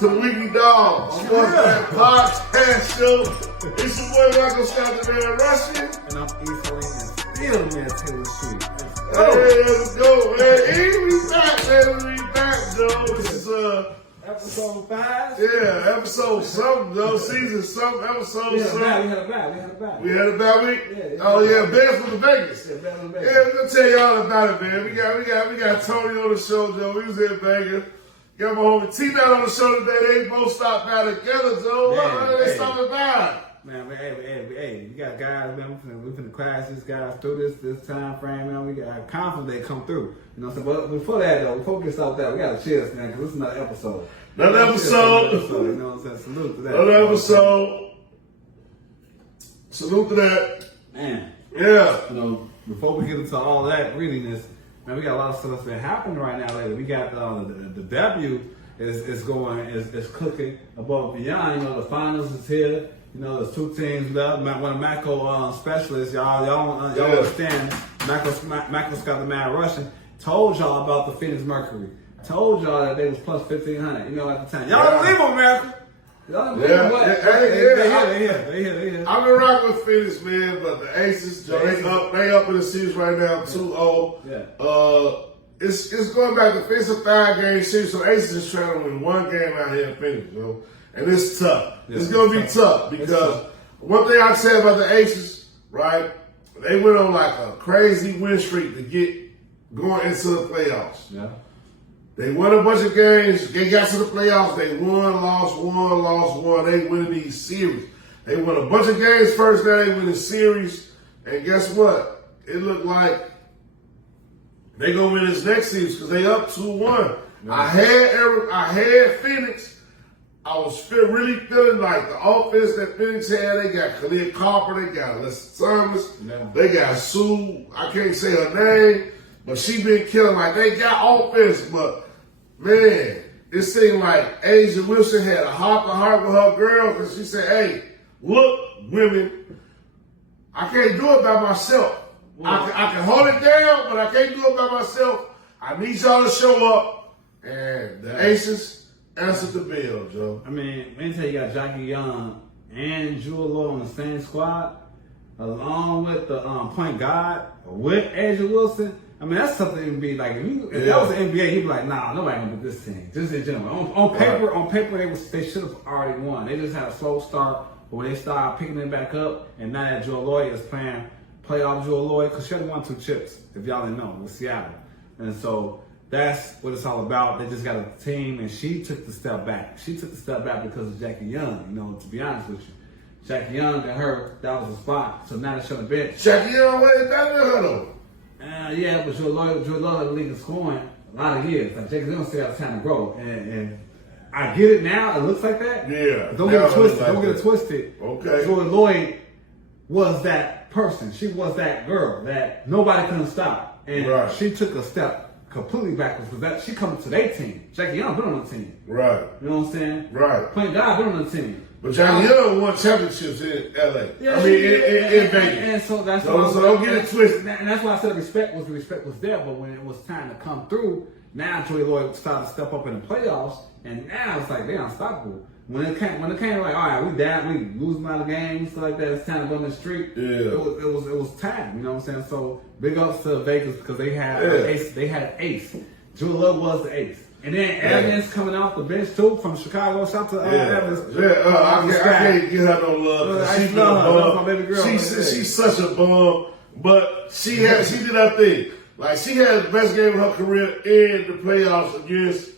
to the Weekly Dog Sports Podcast Show. It's your boy Michael Scott, the man Russian. And I'm easily and still man Taylor Swift. Hey, let's go, man. We back, man. We back, Joe. This is episode 5. Yeah, episode something, Joe. Season something, episode something. We had a bad. We had a bad week? Yeah. Oh yeah, Bears from the Vegas. Yeah, Bears from Vegas. Yeah, we're gonna tell y'all about it, man. We got Tony on the show, Joe. We was in Vegas. Got my homie T.Knott on the show today. They both stopped by together, Joe. Why they stopping by? Man, hey, we got guys, man. We finna crash these guys through this time frame, man. We got confidence they come through. You know what I'm saying? But before that, though, before we get started with that, we gotta cheers, man, because this is another episode. Another episode. You know what I'm saying? Salute to that. Another episode. Salute to that. Man. Yeah. You know, before we get into all that greediness, man, we got a lot of stuff that happened right now lately. We got the W is cooking above and beyond. You know, the finals is here. You know, there's 2 teams left. One of Macro specialists, y'all understand. Macro Scott, the man Russian, told y'all about the Phoenix Mercury. Told y'all that they was plus 1,500. You know, at the time, y'all don't believe them, America. Y'all don't believe them. They here. I've been rocking with Phoenix, man, but the Aces, they up in the series right now, 2-0. Yeah. It's going back to Phoenix, a 5-game series, so Aces is trying to win 1 game out here in Phoenix, you know. And it's tough. Yeah, it's going to be tough because one thing I say about the Aces, right, they went on like a crazy win streak to get going into the playoffs. Yeah. They won a bunch of games. They got to the playoffs. They won, lost. They win these series. They won a bunch of games first. Now they win the series. And guess what? It looked like they gonna win this next series because they up 2-1. Yeah. I had Phoenix. I was really feeling like the offense that Phoenix had. They got Khalil Cooper. They got Alyssa Thomas. Yeah. They got Sue. I can't say her name, but she been killing. Like they got offense, but man, it seemed like Asia Wilson had a heart-to-heart with her girls, and she said, "Hey, look, women, I can't do it by myself. I can hold it down, but I can't do it by myself. I need y'all to show up." And the Aces answered the bell, Joe. I mean, let me tell you, got Jackie Young and Jewel Lowe on the same squad, along with the point guard with Asia Wilson. I mean, that's something to be like. If that was the NBA, you'd be like, "Nah, nobody gonna do this team." Just in general, on paper, they should have already won. They just had a slow start, but when they started picking them back up, and now that Joel Lloyd is playing playoff Joel Lloyd, because she had won 2 chips, if y'all didn't know, with Seattle, and so that's what it's all about. They just got a team, and she took the step back. She took the step back because of Jackie Young. You know, to be honest with you, Jackie Young and her, that was a spot. So now they're showing the bench. Jackie Young, what is that with her though? Yeah, but Joel Lloyd the league is scoring a lot of years. Like Jackie Young still got time to grow, and I get it now. It looks like that. Yeah. Don't get it twisted. Don't get it twisted. Okay. Joel Lloyd was that person. She was that girl that nobody couldn't stop, and she took a step completely backwards because that she coming to their team. Jackie Young been on the team. Right. You know what I'm saying? Right. Point guard been on the team. But Jackie Young won championships in LA. Yeah, in Vegas. And so that's so don't get it twisted. And that's why I said the respect was there, but when it was time to come through, now Joey Lloyd started to step up in the playoffs, and now it's like they're unstoppable. When it came like, all right, we losing a lot of games, stuff like that, it's time to go on the street. Yeah. It was time, you know what I'm saying? So big ups to Vegas because they had an ace. Joey Lloyd was the ace. And then Evans coming off the bench too from Chicago. Shout out to Evans. I can't get her no love. She's my baby girl. She's such a bum, but she did her thing. Like she had the best game of her career in the playoffs against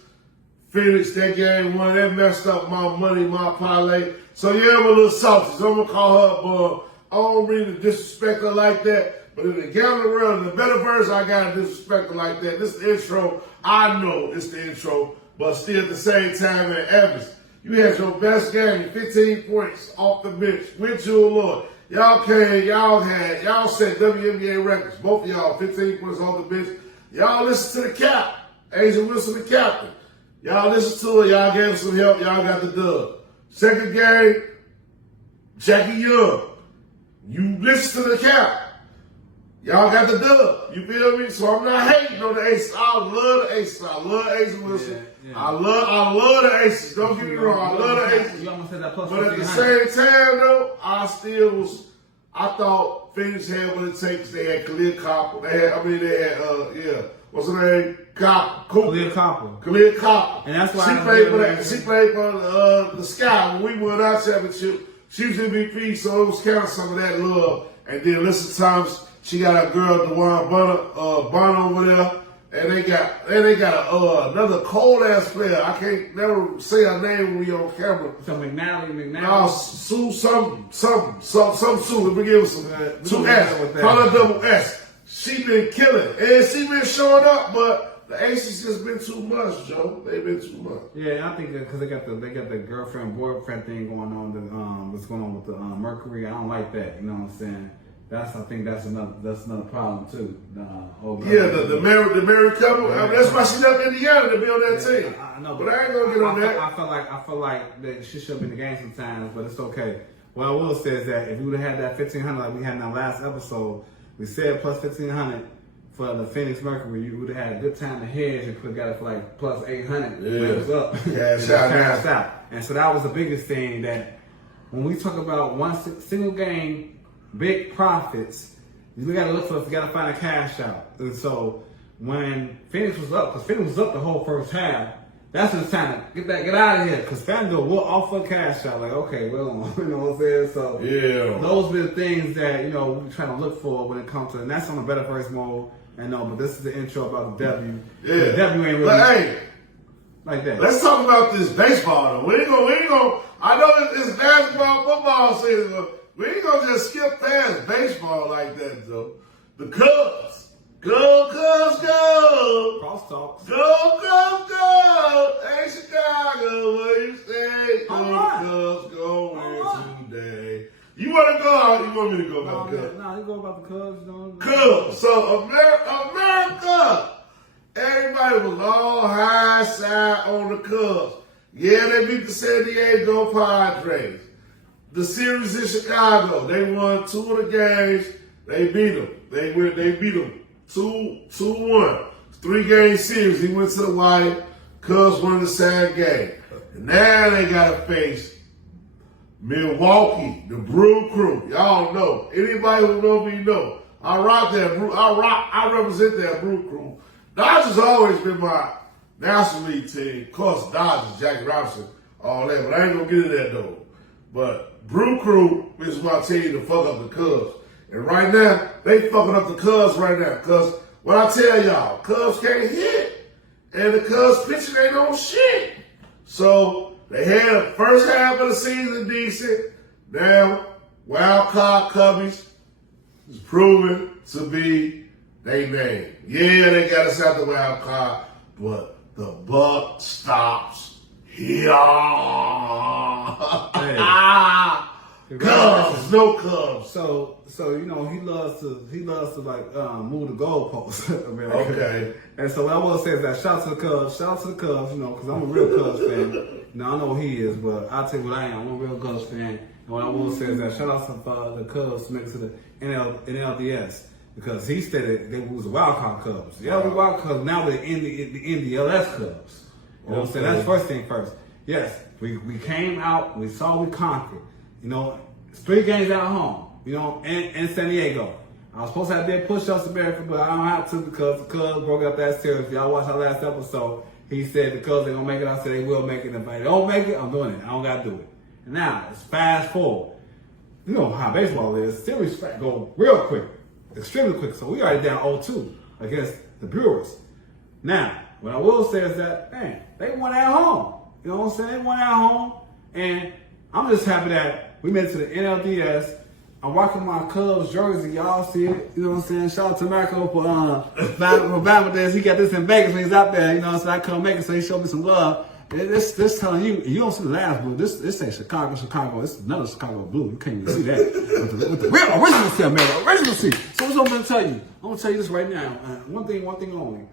Phoenix. That game won. That messed up my money, my parlay. So yeah, I'm a little salty. So I'm gonna call her a bum. I don't mean to disrespect her like that. But in the gambling world, in the metaverse, I gotta disrespect her like that. This is the intro. I know it's the intro, but still at the same time, man, Evans, you had your best game, 15 points off the bench with Jewel Lloyd. Y'all set WNBA records. Both of y'all, 15 points off the bench. Y'all listen to the cap. Asia Wilson, the captain. Y'all listen to her. Y'all gave her some help. Y'all got the dub. Second game, Jackie Young. You listen to the cap. Y'all got the dub. You feel me? So I'm not hating on the Aces. I love the Aces. I love Aces Wilson. Yeah. I love the Aces. Don't get me wrong. I love the Aces. You almost said that plus But at the 1500. same time, though, I thought Phoenix had what it takes. They had Khalil Copper. They had, what's her name? Khalil Copper. Khalil Copper. And that's why she played for the Sky when we won our championship. She was MVP, so it was kind of some of that love. And then Alyssa Thomas, she got a girl, DeWan Bonner over there. And they got another cold ass player. I can't never say her name when we on camera. So McNally. No, Sue, some Sue. Let me give her some two S. Call her double S. She been killing, and she been showing up, but the Aces just been too much, Joe. They been too much. Yeah, I think because they got the girlfriend boyfriend thing going on. What's going on with the Mercury? I don't like that. You know what I'm saying? I think that's another problem too. The married couple. I mean, that's why she left Indiana to be on that team. I know, but I ain't gonna get on that. I feel like that she should be in the game sometimes, but it's okay. What I will say is that if we would have had that 1500 like we had in our last episode, we said plus 1500 for the Phoenix Mercury, you would have had a good time to hedge and could have got it for like plus 800 when it was up. Cash out. And so that was the biggest thing, that when we talk about one single game, big profits, we got to find a cash out. And so when Phoenix was up, because Phoenix was up the whole first half, that's when it's time to get out of here. Because FanDuel will offer a cash out. Like, okay, well, you know what I'm saying? So those are the things that, we're trying to look for when it comes to, and that's on the Better First mode. And but this is the intro about the W. Yeah. The W ain't really like that. Let's talk about this baseball though. We ain't gonna. I know it's basketball, football season, but we ain't gonna just skip past baseball like that, though. The Cubs. Go, Cubs, go! Crosstalks. Go! Hey, Chicago, what you say? Go, Cubs, go win today. You want to go or you want me to go about the Cubs? No, you go about the Cubs. Cubs. So, America, everybody was all high side on the Cubs. Yeah, they beat the San Diego Padres. The series in Chicago, they won 2 of the games. They beat them. They beat them 2-1. 3-game series. He went to the wire. Cubs won the same game. And now they got to face Milwaukee, the Brew Crew. Y'all know. Anybody who know me know. I rock that Brew. I represent that Brew Crew. Dodgers always been my National League team. Of course, Dodgers, Jackie Robinson, all that. But I ain't gonna get into that though. But Brew Crew is my team to fuck up the Cubs. And right now, they fucking up the Cubs right now. Because what I tell y'all, Cubs can't hit. And the Cubs pitching ain't on shit. So they had the first half of the season decent. Now, wild card Cubbies is proven to be their name. Yeah, they got us out the wild card, but the buck stops here. Cubs, no Cubs. So he loves to like move the goalposts. Okay. And so what I will say is that shout out to the Cubs, because I'm a real Cubs fan. I know he is, but I'll tell you what I am. I'm a real Cubs fan. And what I will say is that shout out to the Cubs to make it to the NLDS. Because he said they was wild card Cubs. Yeah, we wild Cubs. Now we're in the NLS Cubs. You know what I'm saying? That's first thing first. Yes, we came out, we saw we conquered. It's 3 games at home, in San Diego. I was supposed to have their push-ups in America, but I don't have to because the Cubs broke up that series. If y'all watched our last episode, he said the Cubs ain't gonna make it. I said they will make it. If they don't make it, I'm doing it. I don't gotta do it. And now, it's fast forward. You know how baseball is. Series go real quick. Extremely quick. So we already down 0-2 against the Brewers. Now, what I will say is that, man, they won at home. You know what I'm saying? They won at home. And I'm just happy that we made it to the NLDS. I'm rocking my Cubs jersey. Y'all see it. You know what I'm saying? Shout out to Marco for Bama. He got this in Vegas when he's out there. You know what I'm saying? I couldn't make it, so he showed me some love. This telling you don't see the last blue. This ain't Chicago. This is another Chicago blue. You can't even see that. with the real original see, man. Original see. So what's I'm gonna tell you? I'm gonna tell you this right now. One thing only.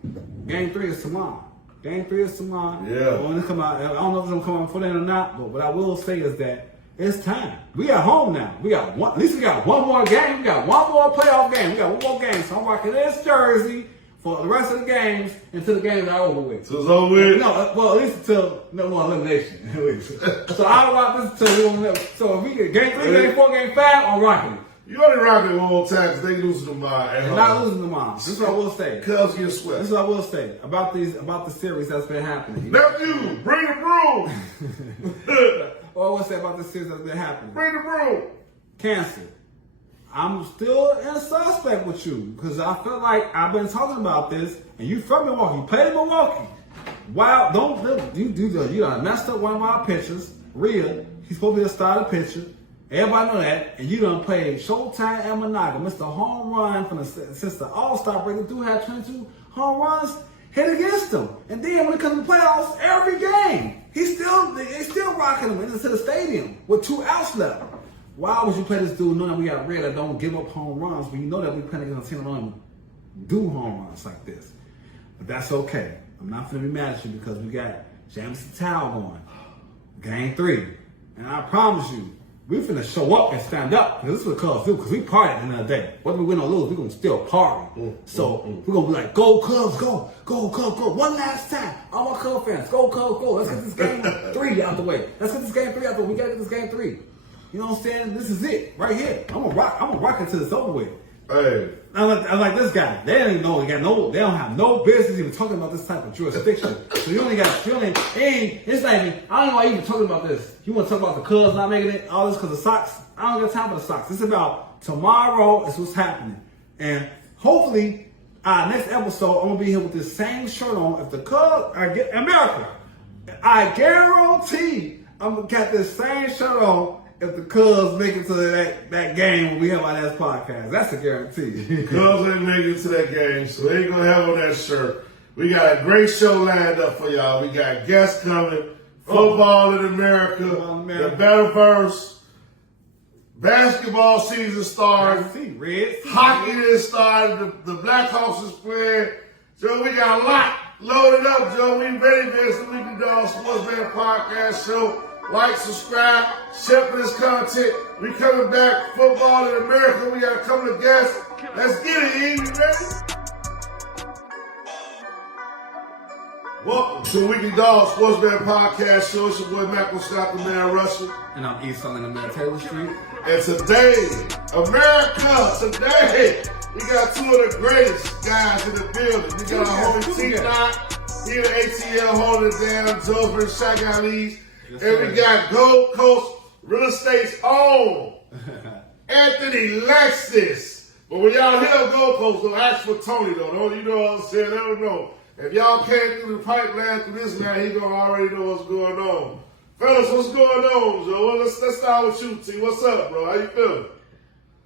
Game 3 is tomorrow. Yeah. When it come out, I don't know if it's gonna come out before then or not. But what I will say is that It's time. We at home now. At least we got one more game. We got one more playoff game. We got one more game. So I'm rocking this jersey for the rest of the games until the games are over with. So it's over with? No, well, at least until no more elimination. So I'll rock this until so if we get game 3, game 4, game 5, I'm rocking it. You only rocking it one more time because they losing the mind. They're not losing the mind. This is what I will say. Cubs get swept. This is what I will say about the series that's been happening. Nephew, bring the broom. What I will say about the series that's been happening. Bring the broom. Cancer. I'm still in suspect with you because I feel like I've been talking about this, and you from Milwaukee, you played in Milwaukee. Wow, you done messed up one of our pitchers, Rhea. He's supposed to be a starter pitcher. Everybody know that, and you done played Showtime and Monaga, Mr. Home Run since the All-Star break. The dude had 22 home runs hit against him, and then when it comes to playoffs, every game they still rocking him into the stadium with 2 outs left. Why would you play this dude knowing that we got Red that don't give up home runs when you know that we playing against a team that don't do home runs like this? But that's okay. I'm not going to be mad at you because we got Jameson Towel going. Game 3. And I promise you, we finna show up and stand up. Because this is what Cubs do. Because we party at the end of the day. Whether we win or lose, we're going to still party. So we're going to be like, go Cubs, go. Go Cubs, go. One last time. All my Cubs fans, go Cubs, go. Let's get this game 3 out the way. Let's get this game 3 out the way. We got to get this game 3. You know what I'm saying? This is it right here. I'm gonna rock until it's over with. Hey. I like this guy. They don't even know. They don't have no business even talking about this type of jurisdiction. So you ain't. It's not even. I don't know why you even talking about this. You want to talk about the Cubs not making it? All this because of socks. I don't got time for the socks. It's about tomorrow. Is what's happening. And hopefully, next episode, I'm gonna be here with this same shirt on. If the Cubs, America, I guarantee I'm gonna get this same shirt on. If the Cubs make it to that game when we have our last podcast. That's a guarantee. Cubs ain't making it to that game, so they ain't going to have on that shirt. We got a great show lined up for y'all. We got guests coming, football in America, the Battleverse, basketball season started, hockey is started, the Blackhawks is playing. Joe, we got a lot loaded up, Joe. We ready for this Weekly Dog Sports Man Podcast Show. Like, subscribe, share this content. We coming back. Football in America. We got a couple of guests. Let's get it, E. You ready? Welcome to Weekly Dog Sportsman Podcast Show. It's your boy Michael Scott, the man Russell. And I'm East Selling the Man Taylor Street. And today, we got 2 of the greatest guys in the building. We got our homie T.Knott. He the ATL holding it down. Joe Shaq Ali's. Yes, and we got Gold Coast Real Estate's own Anthony Lexus. But when y'all hear Gold Coast, don't ask for Tony though. Don't you know what I'm saying? Let him know. If y'all came through the pipeline through this man, he gonna already know what's going on. Fellas, what's going on, Joe? Well, let's start with you, T. What's up, bro? How you feeling?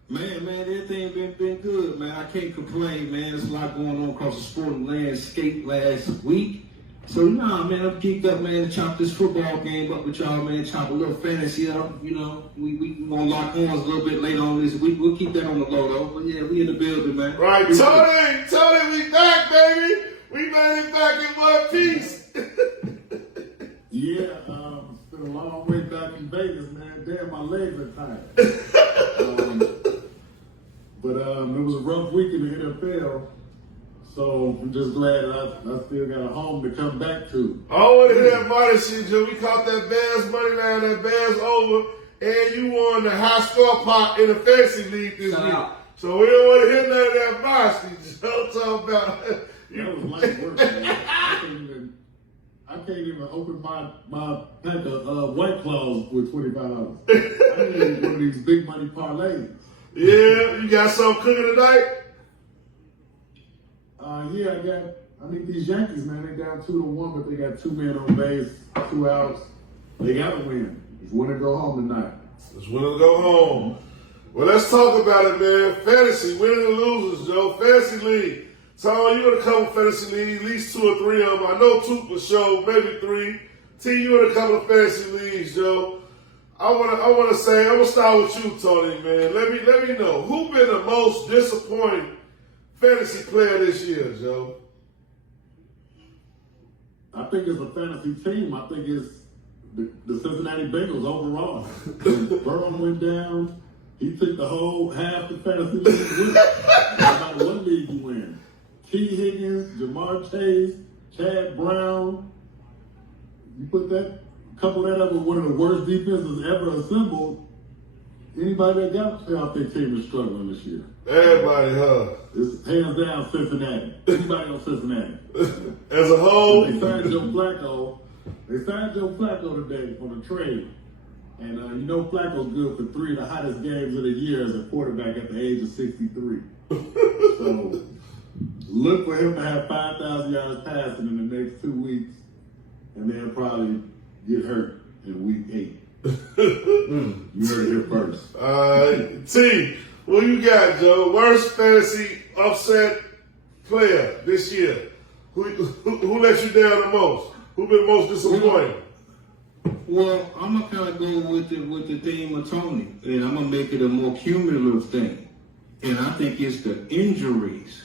Man, everything been good, man. I can't complain, man. There's a lot going on across the sporting landscape last week. So, man, I'm geeked up, man, to chop this football game up with y'all, man, chop a little fantasy up, you know. We gonna lock horns a little bit later on this week. We'll keep that on the low, though. But, yeah, we in the building, man. Right, Tony, we back, baby. We made it back in one piece. Yeah, it's been a long way back in Vegas, man. Damn, my legs are tired. But it was a rough week in the NFL. So I'm just glad I still got a home to come back to. I want to hear that money shit, Joe. We caught that Bears money line, that Bears over, and you won the high score pot in the fantasy league this week. So we don't want to hear none of that boss. Joe talking about that was light work, man. I can't even open my pack of White Claws with $25. I need one of these big money parlays. Yeah, you got something cooking tonight? Yeah, I need these Yankees, man. They down 2-1, but they got 2 men on base, 2 outs. They got to win. It's win or go home tonight. It's win or go home. Well, let's talk about it, man. Fantasy, winners and losers, Joe. Fantasy league. Tom, you in a couple fantasy leagues, at least 2 or 3 of them. I know 2 for sure, maybe 3. T, you in a couple of fantasy leagues, Joe. I'm gonna start with you, Tony, man. Let me know who been the most disappointing fantasy player this year, Joe? I think it's a fantasy team. I think it's the Cincinnati Bengals overall. When Burrow went down, he took the whole half the fantasy league with him. No matter what league you win. T. Higgins, Jamar Chase, Chad Brown. You couple that up with one of the worst defenses ever assembled. Anybody that got to play off their team is struggling this year. Everybody, huh? It's hands down Cincinnati. Anybody on Cincinnati. As a whole, They signed Joe Flacco. They signed Joe Flacco today on a trade. And you know Flacco's good for 3 of the hottest games of the year as a quarterback at the age of 63. So look for him to have 5,000 yards passing in the next 2 weeks. And then probably get hurt in week 8. You heard it here first. T, what you got, Joe? Worst fantasy upset player this year? Who let you down the most? Who been most disappointing? Well, I'm gonna kind of go with the theme of Tony, and I'm gonna make it a more cumulative thing. And I think it's the injuries.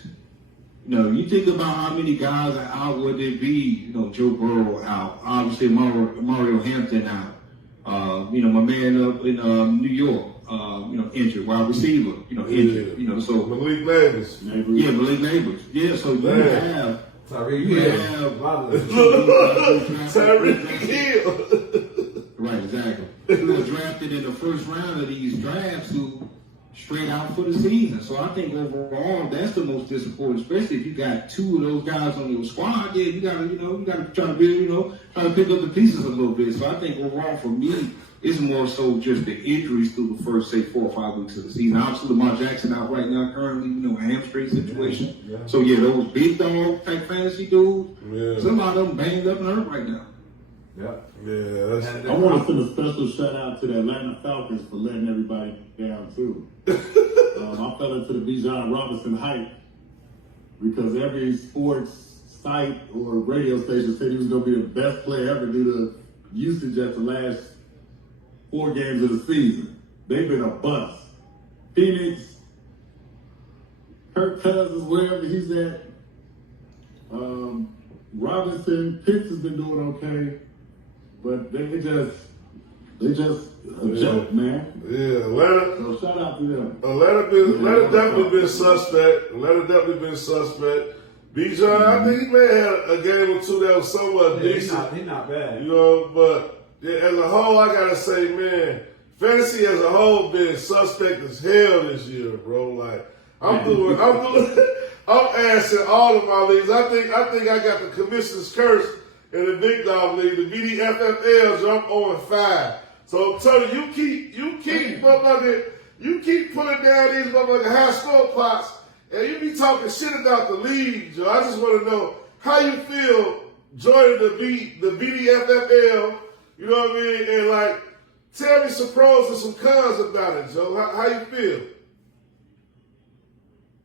You know, you think about how many guys are out. Would it be, you know, Joe Burrow out? Obviously, Mario Hampton out. You know, my man up in New York, you know, injured. Wide receiver, you know, injured. Yeah. You know, so Malik Neighbors. Yeah, Malik Neighbors. Yeah, so you have. Tyreek Hill. Right, exactly. Who was drafted in the first round of these drafts who straight out for the season. So I think overall that's the most disappointing, especially if you got 2 of those guys on your squad. Yeah, you gotta try to really, try to pick up the pieces a little bit. So I think overall for me, it's more so just the injuries through the first, say, 4 or 5 weeks of the season. Obviously, Lamar Jackson out right now currently, a hamstring situation. Yeah. So yeah, those big dog type fantasy dudes, some of them banged up and hurt right now. Yeah. I want to send a special shout out to the Atlanta Falcons for letting everybody down too. I fell into the Bijan Robinson hype because every sports site or radio station said he was going to be the best player ever due to usage at the last 4 games of the season. They've been a bust. Phoenix, Kirk Cousins, wherever he's at. Robinson, Pitts has been doing okay. But they just a joke, man. Yeah, Atlanta. So shout out to them. Atlanta definitely been suspect. Bijan, I think he may have a game or 2 that was somewhat decent. He's not bad. But as a whole, I gotta say, man, fantasy as a whole been suspect as hell this year, bro. Like I'm asking all of my leagues. I think I got the commissioner's curse. In the big dog league, the BDFFL jump 0-5. So Tony, you keep pulling down these motherfucking high score pots, and you be talking shit about the league, Joe. I just want to know how you feel joining the BDFFL. You know what I mean? And like, tell me some pros and some cons about it, Joe. How you feel?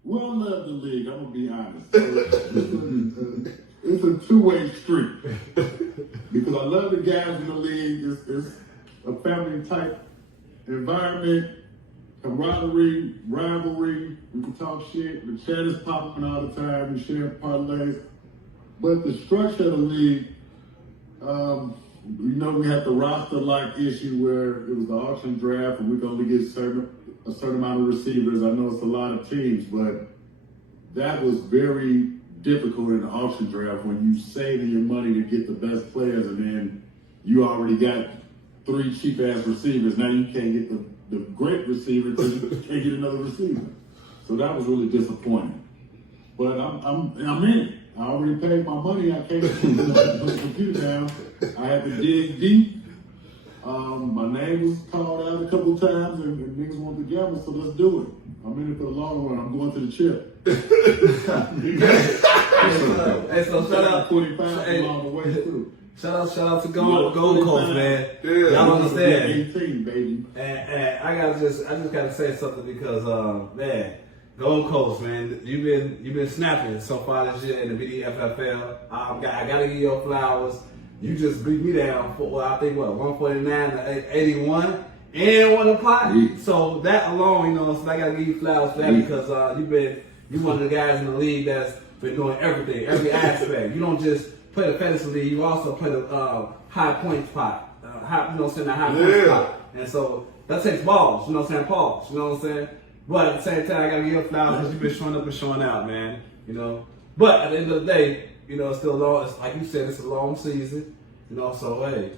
We all love the league. I'm gonna be honest. It's a 2-way street because I love the guys in the league. It's a family type environment, camaraderie, rivalry. We can talk shit. The chat is popping all the time. We share parlays. But the structure of the league, we had the roster-like issue where it was the auction draft and we could only get a certain amount of receivers. I know it's a lot of teams, but that was very difficult in the auction draft when you saving your money to get the best players and then you already got 3 cheap-ass receivers. Now you can't get the great receiver because you can't get another receiver. So that was really disappointing. But I'm in it. I already paid my money. I can't put the computer down. I had to dig deep. My name was called out a couple times and niggas wanted to gamble, so let's do it. I'm in it for the long run. I'm going to the chip. Hey, so shout out 45 along the way too. Shout out to Gold Coast, man. Yeah. Y'all understand. 18, baby. And I just gotta say something because man, Gold Coast, man, you've been snapping so far this year in the BDFFL. I gotta give you your flowers. You just beat me down for I think 149 to 81. And won a pot. Yeah. So that alone, so I gotta give you flowers for that because you one of the guys in the league that's been doing everything, every aspect. You don't just play the fantasy league, you also play the high points pot. high, the high point spot. And so that takes balls, pause, you know what I'm saying? But at the same time, I gotta give you flowers because you've been showing up and showing out, man. But at the end of the day, it's still long. It's like you said, it's a long season. So hey,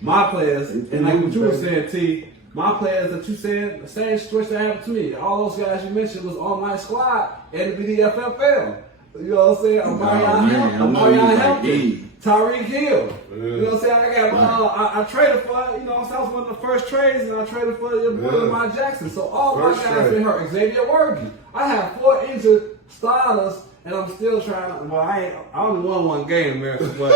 my players, and like what you were saying, T, my players that you said, the same situation that happened to me. All those guys you mentioned was on my squad in the BDFFL. You know what I'm saying? Omarion Helton, Tyreek Hill. You know what I'm saying? I traded for, I was one of the first trades, and I traded for your boy Lamar Jackson. So all my guys been hurt. Xavier Worthy. I have 4 injured starters, and I'm still trying to. Well, I only won 1 game, America, but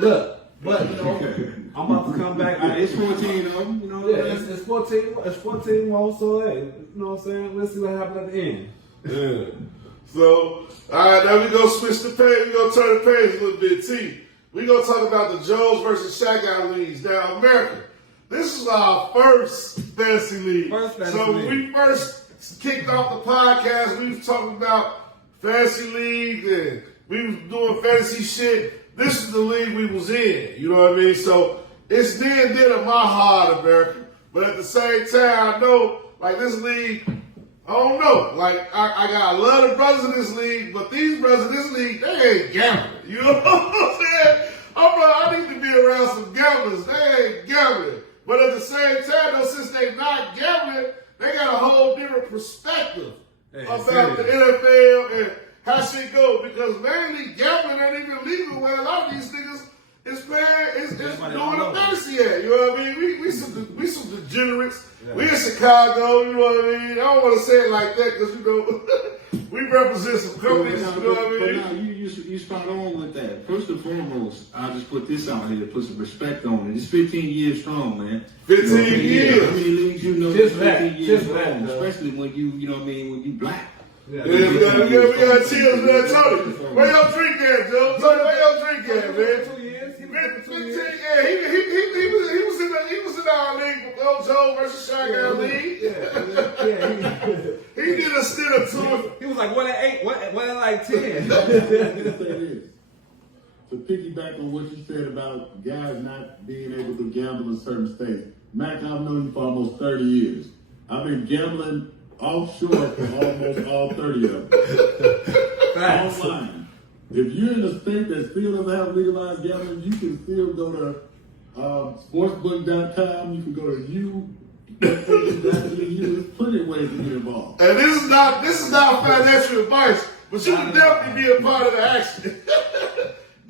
look. But I'm about to come back. It's 14 of them, it's 14. It's 14 more. So hey, you know what I'm saying? Let's see what happens at the end. Yeah. So, all right, now we're going to switch the page. We're going to turn the page a little bit, T. We're going to talk about the Jones versus Shaq leagues. Now, America, this is our first fantasy league. So when we first kicked off the podcast, we was talking about fantasy league and we was doing fantasy shit. This is the league we was in, you know what I mean? So it's near and dear to my heart, America. But at the same time, I know, like this league, I don't know. Like, I got a lot of brothers in this league, but these brothers in this league, they ain't gambling. You know what I'm saying? I need to be around some gamblers. They ain't gambling. But at the same time, though, since they not gambling, they got a whole different perspective about the NFL and how shit go. Because mainly gambling ain't even legal where a lot of these niggas is playing, is doing a fantasy at. You know what I mean? We some degenerates. Yeah. We in Chicago, you know what I mean? I don't want to say it like that because, we represent some companies, you know what I mean? But now, you spot on with that. First and foremost, I'll just put this out here to put some respect on it. It's 15 years strong, man. 15 years. How many leagues just 15 years strong, especially when when you black. Yeah, we got chills, man. Tony, where your drink at, Joe? Tony, where your drink at, man? 2 years. 15 years. Yeah, he was in our league with Joe versus Shaq league. He did a stint of 2. He was like 1-8, 1-10. To piggyback on what you said about guys not being able to gamble in certain states, Mac, I've known you for almost 30 years. I've been gambling offshore for almost all 30 of them. Online. If you're in a state that still doesn't have legalized gambling, you can still go to sportsbook.com. You can go to there's plenty of ways to get involved. And this is not financial advice, but you can definitely be a part of the action.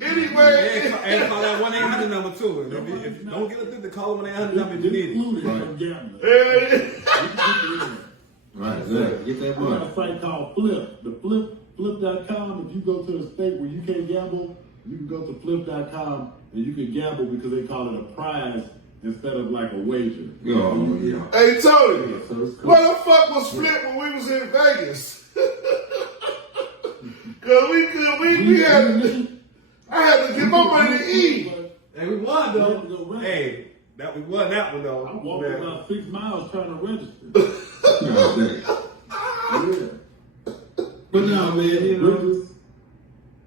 Anyway, and call that 1-800 number too. If you don't get a thing to call 1-800 number if you need it. Right. Good. Get that money. We got a site called Flip. The flip.com. If you go to a state where you can't gamble, you can go to flip.com and you can gamble because they call it a prize instead of like a wager. Oh, yeah. Hey, Tony, so cool. What the fuck was Flip when we was in Vegas? Cause I had to get my money to eat. Hey, we won though. Hey, we won that one though. I walked about 6 miles trying to register. Yeah. But no, man,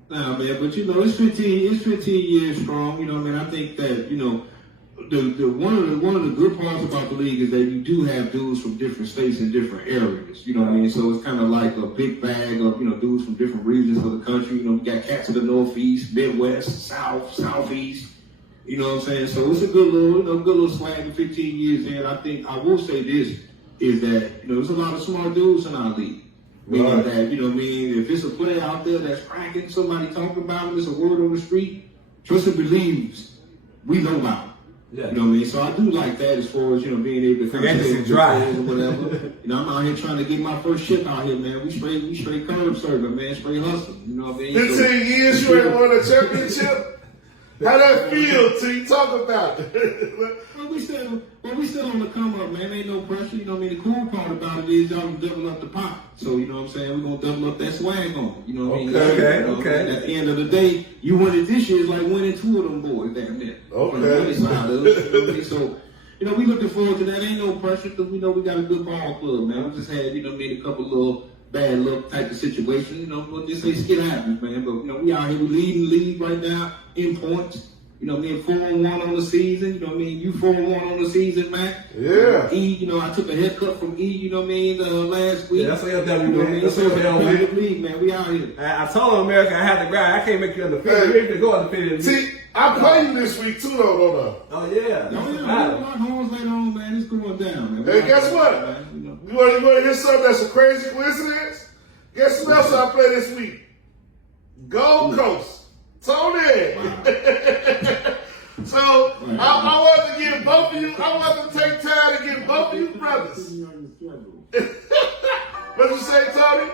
but it's 15 years strong, I think that, one of the good parts about the league is that you do have dudes from different states and different areas, so it's kind of like a big bag of, dudes from different regions of the country, we got cats in the Northeast, Midwest, South, Southeast, you know what I'm saying? So it's a good little swag in 15 years in. I think I will say this is that, there's a lot of smart dudes in our league. Meaning that, if it's a player out there that's cracking, somebody talking about him, it's a word on the street, trust and believes, we know about him. Yeah. So I do like that as far as, being able to forget drive or whatever. I'm out here trying to get my first ship out here, man. We straight curb serving, man, straight hustle. You know what I mean? 15 years you ain't won a championship? How that feel till you talk about it? we still on the come up, man. Ain't no pressure. The cool part about it is y'all can double up the pot. So, you know what I'm saying? We're going to double up that swag on it. You know what I mean? Okay. At the end of the day, you win it this year is like winning 2 of them boys, damn near. Okay. On the money side of it. So, we looking forward to that. Ain't no pressure because we know we got a good ball club, man. We just had, a couple little bad luck type of situations, but just say skit happens, man. But, we out here, we leading the league right now in points. You know what I mean? 4-1 on the season. You know what I mean? You 4-1 on the season, Mac. Yeah. E, you know, I took a haircut from E, you know what I mean, last week. Yeah, that's what LW, You know what I man. mean? That's what LW, man. League, man. We out here. I told America I had to grind. I can't make you undefeated. You have to go undefeated. See, I play you this week too, though, don't I? Oh, yeah. Oh, yeah, man. Lock horns later on, man. It's going down, man. Hey, guess what? You want to hear something that's a crazy coincidence? Guess who else I play this week? Gold Coast. Tony. So I want to give both of you. I want to take time to give both of you brothers. What you say, Tony?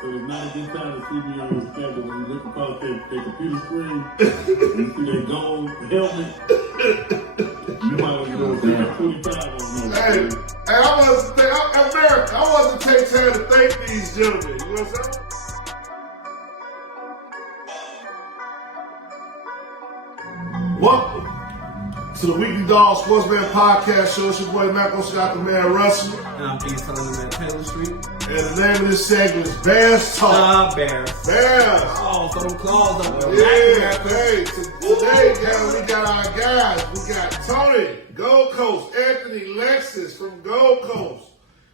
So it's not a good time to see me on the schedule when you look across their computer screen and you see their gold helmet. You might want to go down 25 on those. Hey, I want to thank America. I want to take time to thank these gentlemen. You know what I'm saying? Welcome to the Weekly Dog Sportsman Podcast Show. It's your boy Mac. Also got the man Russell. And I'm East Southern Man Taylor Street. And the name of this segment is Bears Talk. Bears. Bears. Oh, so them claws up there. Yeah, hey, today, guys, we got our guys. We got Tony, Gold Coast, Anthony, Lexus from Gold Coast.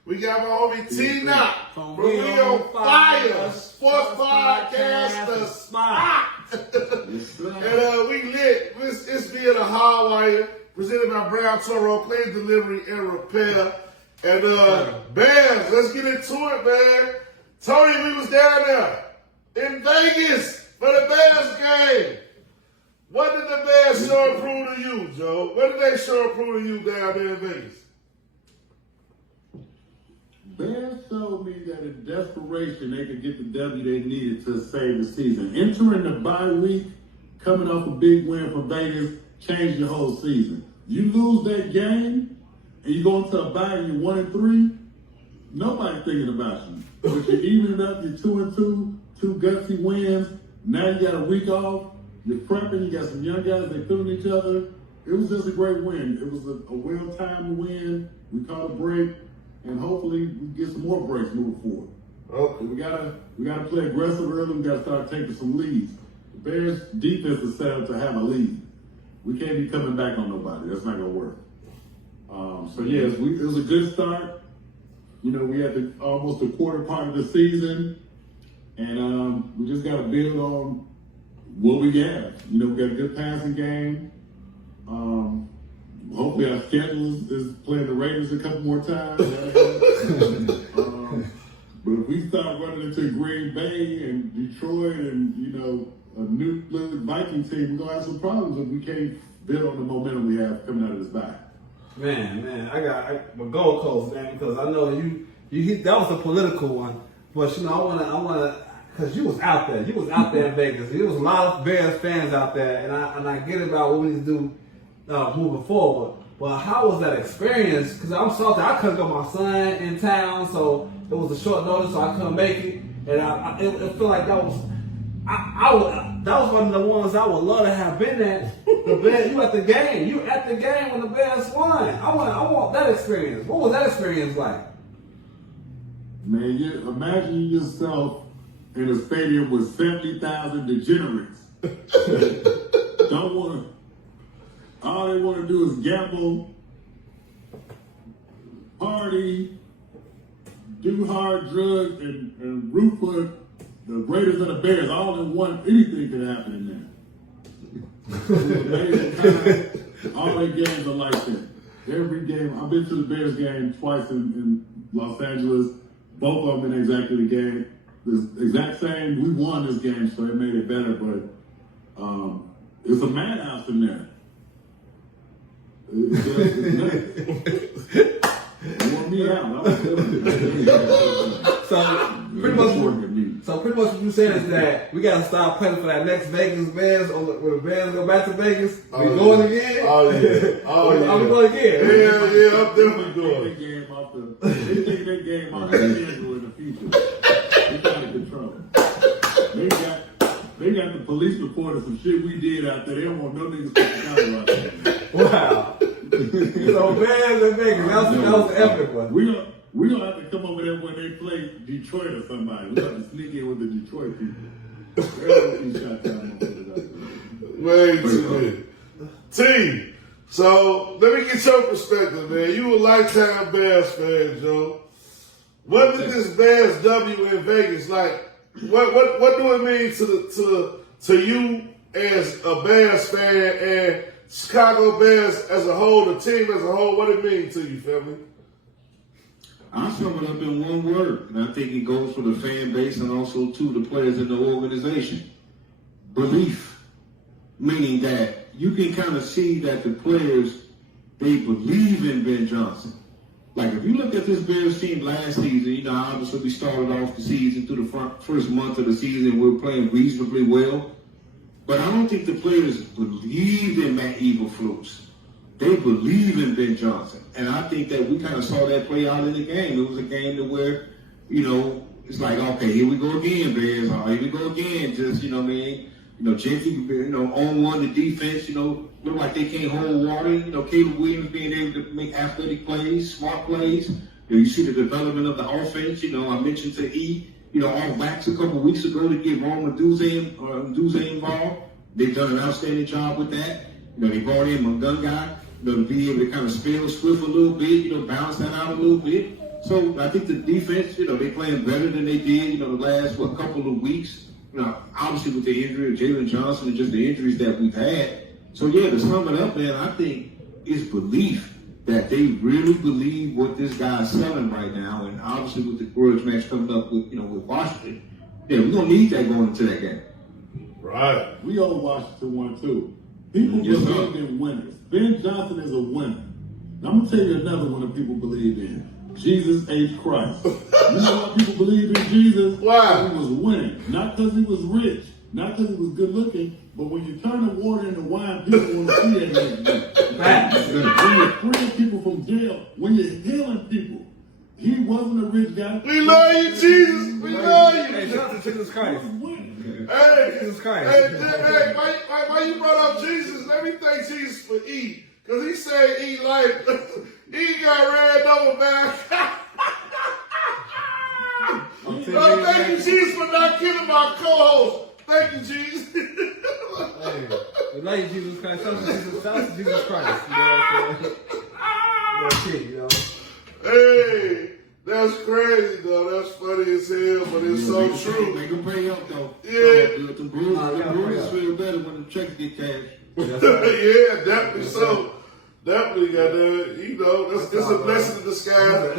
We got my homie T.Knott from We on Fire, Sports Podcast, The Spot. And we lit. It's being a hardwire, presented by Brown Toro, Clean Delivery and Repair. And Bears, let's get into it, man. Tony, we was down there in Vegas for the Bears game. What did the Bears show and prove to you, Joe? What did they show and prove to you down there in Vegas? Bears showed me that in desperation they could get the W they needed to save the season. Entering the bye week, coming off a big win for Vegas, changed your whole season. You lose that game, and you go into a bye and you're 1-3, nobody's thinking about you. But you're evening up, you're 2-2, 2 gutsy wins. Now you got a week off, you're prepping, you got some young guys, they feeling each other. It was just a great win. It was a well-timed win. We caught a break. And hopefully we get some more breaks moving forward. Okay. We gotta play aggressive early. We gotta start taking some leads. The Bears defense is set up to have a lead. We can't be coming back on nobody. That's not gonna work. So yes, it was a good start. You know, we had almost a quarter part of the season, and we just gotta build on what we have. You know, we got a good passing game. Hopefully our schedule is playing the Raiders a couple more times. But if we start running into Green Bay and Detroit and, you know, a new Viking team, we're going to have some problems if we can't build on the momentum we have coming out of this bye. Man, I got Gold Coast, man, because I know you hit, that was a political one. But, you know, I wanna, because you was out there. You was out there in Vegas. There was a lot of Bears fans out there, and I get about what we need to do moving forward. But how was that experience? Because I'm salty. I couldn't go. My son in town, so it was a short notice, so I couldn't make it. And it felt like that was that was one of the ones I would love to have been at. The Bears, you at the game. You at the game when the Bears won. I want that experience. What was that experience like? Man, imagine yourself in a stadium with 70,000 degenerates. All they want to do is gamble, party, do hard drugs, and root for the Raiders and the Bears all in one. Anything can happen in there. It's an amazing time. All their games are like that. Every game. I've been to the Bears game twice in Los Angeles. Both of them in exactly the game. The exact same. We won this game, so it made it better. But it's a madhouse in there. It wore me out. So pretty much what you said is that we gotta start planning for that next Vegas Bears, or when the Bears go back to Vegas. We going again? Oh yeah. Are we going again? Yeah, I'm definitely going. They take that game off the schedule in the future. It's out of control. They got the police reporting some shit we did out there. They don't want no niggas talking about that. Wow. So Bears and Vegas, that was an epic one. We don't have to come over there when they play Detroit or somebody. We have to sneak in with the Detroit people. Way too many. T, so let me get your perspective, man. You a lifetime Bears fan, Joe. What did this Bears W in Vegas like? What do it mean to you as a Bears fan and Chicago Bears as a whole, the team as a whole? What it mean to you, family? I sum it up in one word, and I think it goes for the fan base and also to the players in the organization. Belief. Meaning that you can kind of see that the players, they believe in Ben Johnson. Like, if you look at this Bears team last season, you know, obviously we started off the season through the first month of the season, we were playing reasonably well. But I don't think the players believed in Matt Eberflus. They believe in Ben Johnson. And I think that we kind of saw that play out in the game. It was a game to where, you know, it's like, okay, here we go again, Bears. Oh, here we go again. Just, you know what I mean? You know, Gentry, you know, on one, the defense, you know, look like they can't hold water. You know, Caleb Williams being able to make athletic plays, smart plays. You know, you see the development of the offense. You know, I mentioned to E, you know, off backs a couple weeks ago to get Rome Duze involved. They've done an outstanding job with that. You know, they brought in Mungungai, you know, to be able to kind of spell Swift a little bit, you know, balance that out a little bit. So I think the defense, you know, they're playing better than they did, you know, the last, couple of weeks. You know, obviously with the injury of Jalen Johnson and just the injuries that we've had. So, yeah, to sum it up, man, I think it's belief that they really believe what this guy's selling right now. And obviously with the grudge match coming up with, you know, with Washington, yeah, we're going to need that going into that game. Right. We owe Washington one, too. People believe in winners. Ben Johnson is a winner. Now, I'm going to tell you another one that people believe in. Jesus H. Christ. You know why people believe in Jesus? Why? Because he was winning. Not because he was rich. Not because he was good looking. But when you turn the water into wine, people want to see it. When you're freeing people from jail, when you're healing people, he wasn't a rich guy. We love you, Jesus. We love you. Hey, shout out to Jesus Christ. Hey, Jesus Christ. Hey, why you brought up Jesus? Let me thank Jesus for E. Because he said E like, E got ran over, man. Thank you, Jesus, for not killing my co-host. Thank you, Jesus. Hey, we love you, Jesus Christ. Shout out to Jesus Christ. You know what I'm saying? You know? Hey, that's crazy, though. That's funny as hell, but it's so true. Make them pay up, though. Yeah. The bruises feel better when the checks get cashed. Yeah, definitely so. Definitely, goddamn. You know, it's a blessing in disguise.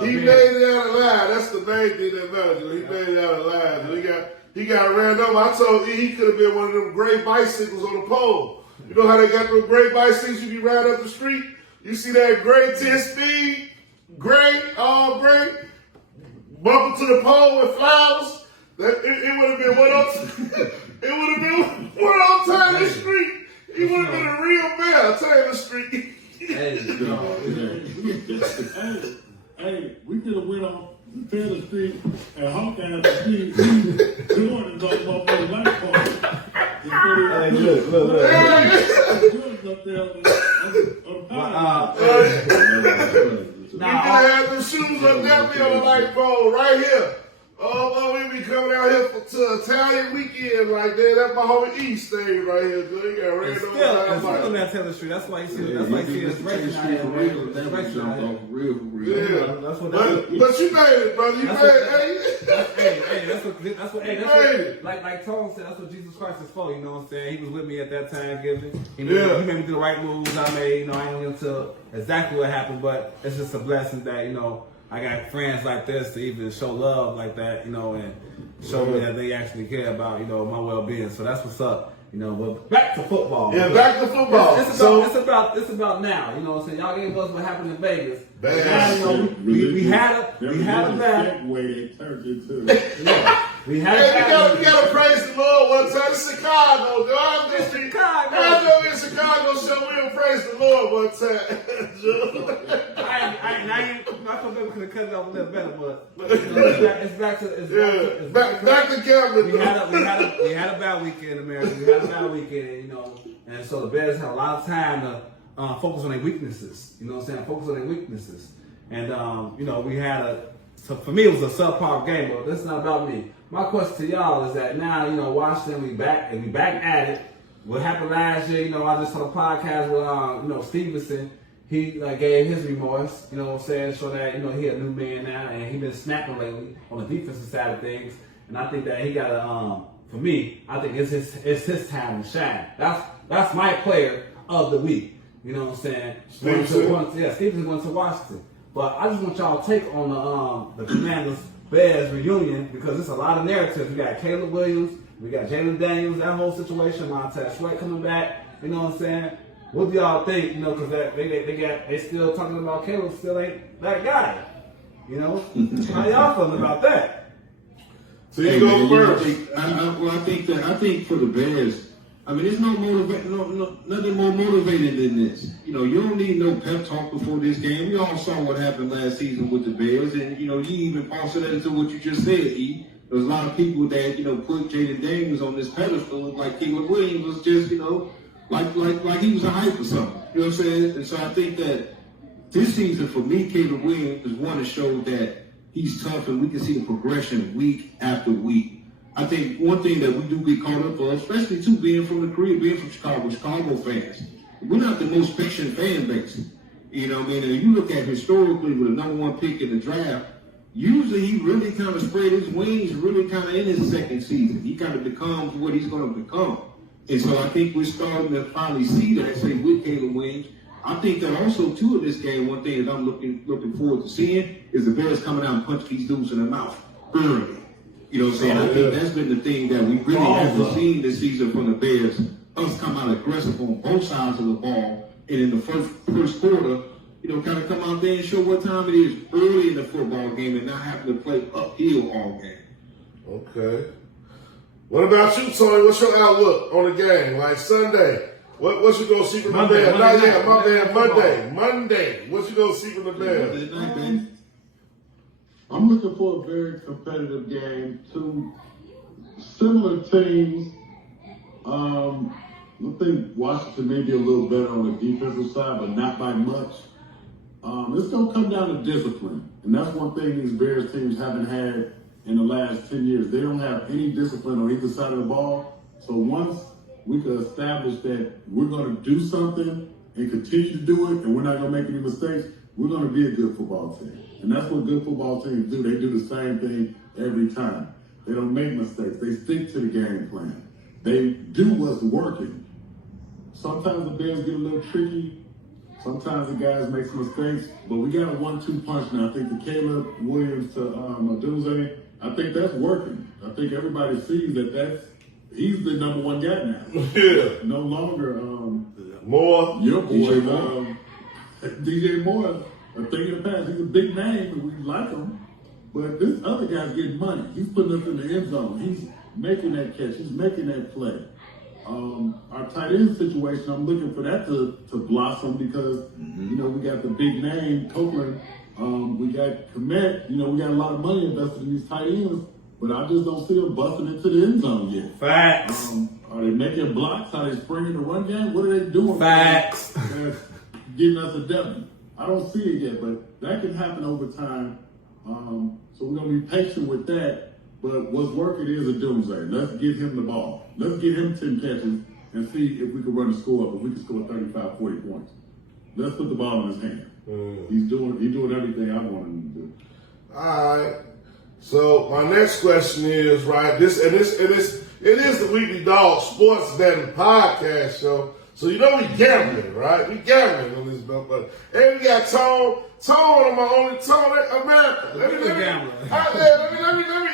He made it out alive. That's the main thing that matters. He made it out alive. He got ran over. I told he could have been one of them gray bicycles on the pole. You know how they got them gray bicycles you can ride up the street? You see that gray 10-speed, gray, all gray, bump to the pole with flowers? It would have been one on Taylor Street. He would have been a real man, Taylor Street. Hey, we could have went on Taylor Street and Hawkeye Street doing it on motherfucking light pole. Hey, look. We could have had them shoes up definitely on the light pole right here. Oh, we be coming out here to Italian weekend like that. That's my homie East staying right here. So he got ran over. Still on that Taylor Street. That's why you see this racing out here. Yeah. That's what but you made it, brother. You made it. That's what like Tone said, that's what Jesus Christ is for, you know what I'm saying? He was with me at that time, giving. He made me do the right moves I made, you know, I ain't gonna tell exactly what happened, but it's just a blessing that, you know, I got friends like this to even show love like that, you know, and show me that they actually care about, you know, my well-being. So that's what's up, you know. But back to football. Yeah, back to football. It's about now, you know what I'm saying? Y'all gave us what happened in Vegas. Now, you know, we had a battle. We gotta praise the Lord one time. It's Chicago, though. I know in Chicago, so we'll praise the Lord one time. I thought we could have cut it off a little better, but it's back to Kevin. We had a bad weekend, America. We had a bad weekend, you know, and so the Bears had a lot of time to focus on their weaknesses. You know what I'm saying? Focus on their weaknesses, and you know, we had so for me, it was a subpar game, but that's not about me. My question to y'all is that now, you know, Washington, we back at it. what happened last year, I just had a podcast with, Stevenson. He gave his remorse, you know what I'm saying, so that, he a new man now, and he been snapping lately on the defensive side of things. And I think that he got to, for me, I think it's his time to shine. That's my player of the week. You know what I'm saying? Stevenson going to Washington. But I just want y'all to take on the Commanders-Bears reunion, because there's a lot of narratives. We got Caleb Williams, we got Jalen Daniels, that whole situation, Montez Sweat coming back. You know what I'm saying? What do y'all think? Because they still talking about Caleb still ain't that guy. How y'all feeling about that? So you go first. I think for the Bears, there's nothing more motivating than this. You don't need no pep talk before this game. We all saw what happened last season with the Bears, and you even parcel that into what you just said, E. There's a lot of people that put Jaden Daniels on this pedestal, like Caleb Williams was just like he was a hype or something. You know what I'm saying? And so I think that this season for me, Caleb Williams is one to show that he's tough, and we can see the progression week after week. I think one thing that we do get caught up on, especially too being from the Korea, being from Chicago fans, we're not the most patient fan base. You know what I mean? And if you look at historically with the #1 pick in the draft, usually he really kind of spread his wings really kind of in his second season. He kind of becomes what he's going to become. And so I think we're starting to finally see that, say, with Caleb Williams. I think that also, too, in this game, one thing that I'm looking forward to seeing is the Bears coming out and punch these dudes in the mouth early. You know what I'm saying? I think that's been the thing that we really haven't seen this season from the Bears. Us come out aggressive on both sides of the ball, and in the first quarter, kind of come out there and show what time it is early in the football game and not having to play uphill all game. Okay. What about you, Tony? What's your outlook on the game? Like Sunday, what you gonna see from the Bears? Monday. What you gonna see from the Bears? I'm looking for a very competitive game. Two similar teams. I think Washington may be a little better on the defensive side, but not by much. It's going to come down to discipline. And that's one thing these Bears teams haven't had in the last 10 years. They don't have any discipline on either side of the ball. So once we can establish that we're going to do something and continue to do it, and we're not going to make any mistakes, we're going to be a good football team. And that's what good football teams do. They do the same thing every time. They don't make mistakes. They stick to the game plan. They do what's working. Sometimes the Bears get a little tricky. Sometimes the guys make some mistakes. But we got a 1-2 punch now. I think the Caleb Williams to Adunze, I think that's working. I think everybody sees that he's the #1 guy now. Yeah. No longer Moore. your boy, DJ Moore. A thing in the past. He's a big name, and we like him. But this other guy's getting money. He's putting us in the end zone. He's making that catch. He's making that play. Our tight end situation, I'm looking for that to blossom because, we got the big name, Copeland. We got Komet. We got a lot of money invested in these tight ends, but I just don't see them busting into the end zone yet. Facts. Are they making blocks? Are they springing the run game? What are they doing? Facts. Getting us a W. I don't see it yet, but that can happen over time. So we're going to be patient with that. But what's working is Adunze. Let's get him the ball. Let's get him 10 catches and see if we can run the score up, if we can score 35, 40 points. Let's put the ball in his hand. He's doing everything I want him to do. All right. So my next question is, right, it is the Weekly Dog Sports Betting Podcast show. So we gambling, right? We gambling on this belt, but and we got Tone on my only Tone America. Let me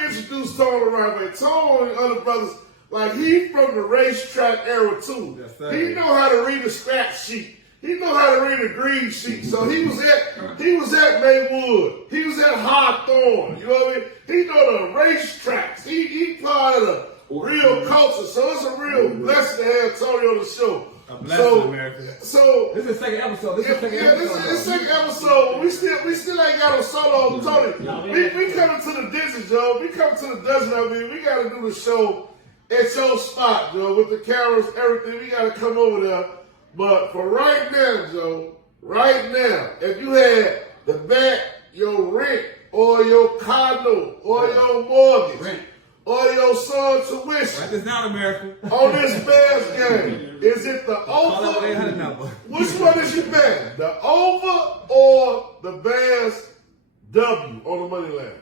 introduce Tone the right way. Tone and other brothers, like he from the racetrack era too. Yes, sir. He know how to read a scrap sheet. He know how to read a green sheet. So he was at Maywood. He was at Hawthorne. You know what I mean? He know the racetracks. He part of the real culture. So it's a real blessing to have Tony on the show. A blessing, America. So this is the second episode. This is the second episode. We still ain't got a solo on Tony. We coming to the desert, Joe. We coming to the desert. We got to do the show at your spot, Joe, with the cameras, everything. We got to come over there. But for right now, Joe, if you had to bet your rent or your condo or your mortgage, or your son's tuition Write this down, America. on this Bears game? Is it the Call that over? 800 number. Which one is you betting? The over or the Bears W on the money line?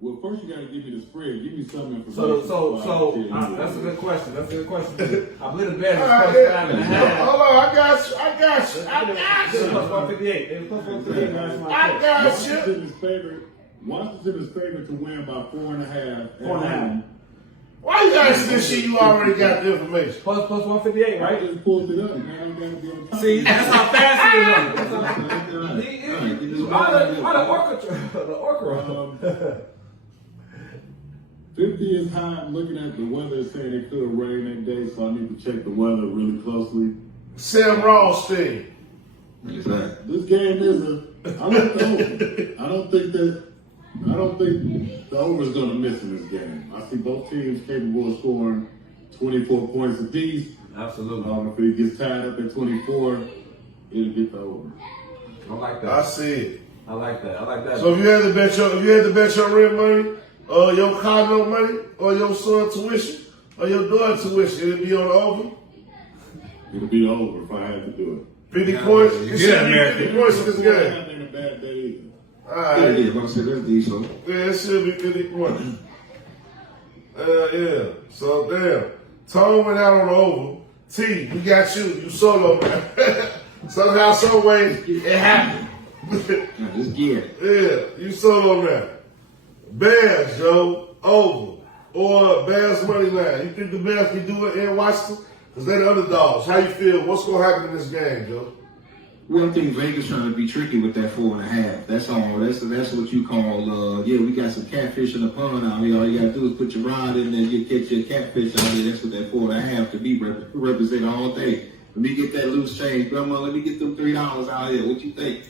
Well, first you got to give me the spread. Give me some information. That's a good question. That's a good question. I believe the Bears All is right, plus 5.5. hold on, I got you. It's plus 158. It's plus 158. I got you. Washington is favored to win by 4.5. 4.5. Why you asking this shit? You already got the information. Plus 158, I right? just pulled it up, man. I gotta be on top. See, that's how fast he is running. The orchestra. 50 is high. I'm looking at the weather. It's saying it could rain that day, so I need to check the weather really closely. Sam Rothstein. This game is I like the over. I don't think the over is going to miss in this game. I see both teams capable of scoring 24 points apiece. Absolutely. If it gets tied up at 24, it'll get the over. I like that. I see it. I like that. So if you had to bet your rent money, or your car note money, or your son tuition, or your daughter tuition, it'd be on the over. It'll be the over if I had to do it. 50 points. It should be 50 points in this game. Not been a bad day either. All right. Yeah, I said that's decent. Yeah, it should be 50 points. Yeah. So damn. Tone went out on the over. T, we got you. You solo, man. Somehow, some way, it happened. Just get it. Yeah, you solo man. Bears, Joe, over. Or Bears money line. You think the Bears can do it in Washington? Because they're the underdogs. How you feel? What's going to happen in this game, Joe? Well, I think Vegas trying to be tricky with that 4.5. That's all. That's what you call, we got some catfish in the pond out here. All you got to do is put your rod in there and you catch your catfish out here. That's what that 4.5 to be represent all day. Let me get that loose change. Grandma, let me get them $3 out here. What you think?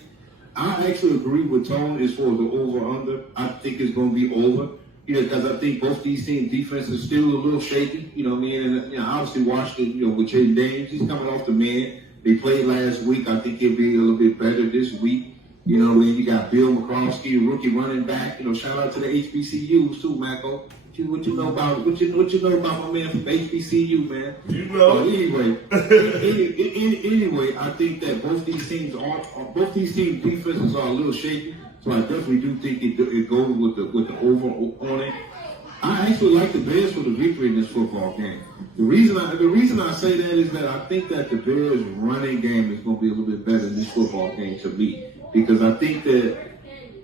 I actually agree with Tone as far as the over-under. I think it's going to be over. Because I think both these teams' defense is still a little shaky. You know what I mean? And obviously Washington, with Jaden Daniels, he's coming off the man. They played last week. I think he'll be a little bit better this week. You know what I mean? You got Bill McCroskey, rookie running back. Shout out to the HBCUs too, Mako. What you know about my man from HBCU, man? You know. Anyway, I think that both these teams' defenses are a little shaky. So I definitely do think it goes with the over on it. I actually like the Bears for the victory in this football game. The reason I say that is that I think that the Bears running game is going to be a little bit better in this football game to me, because I think that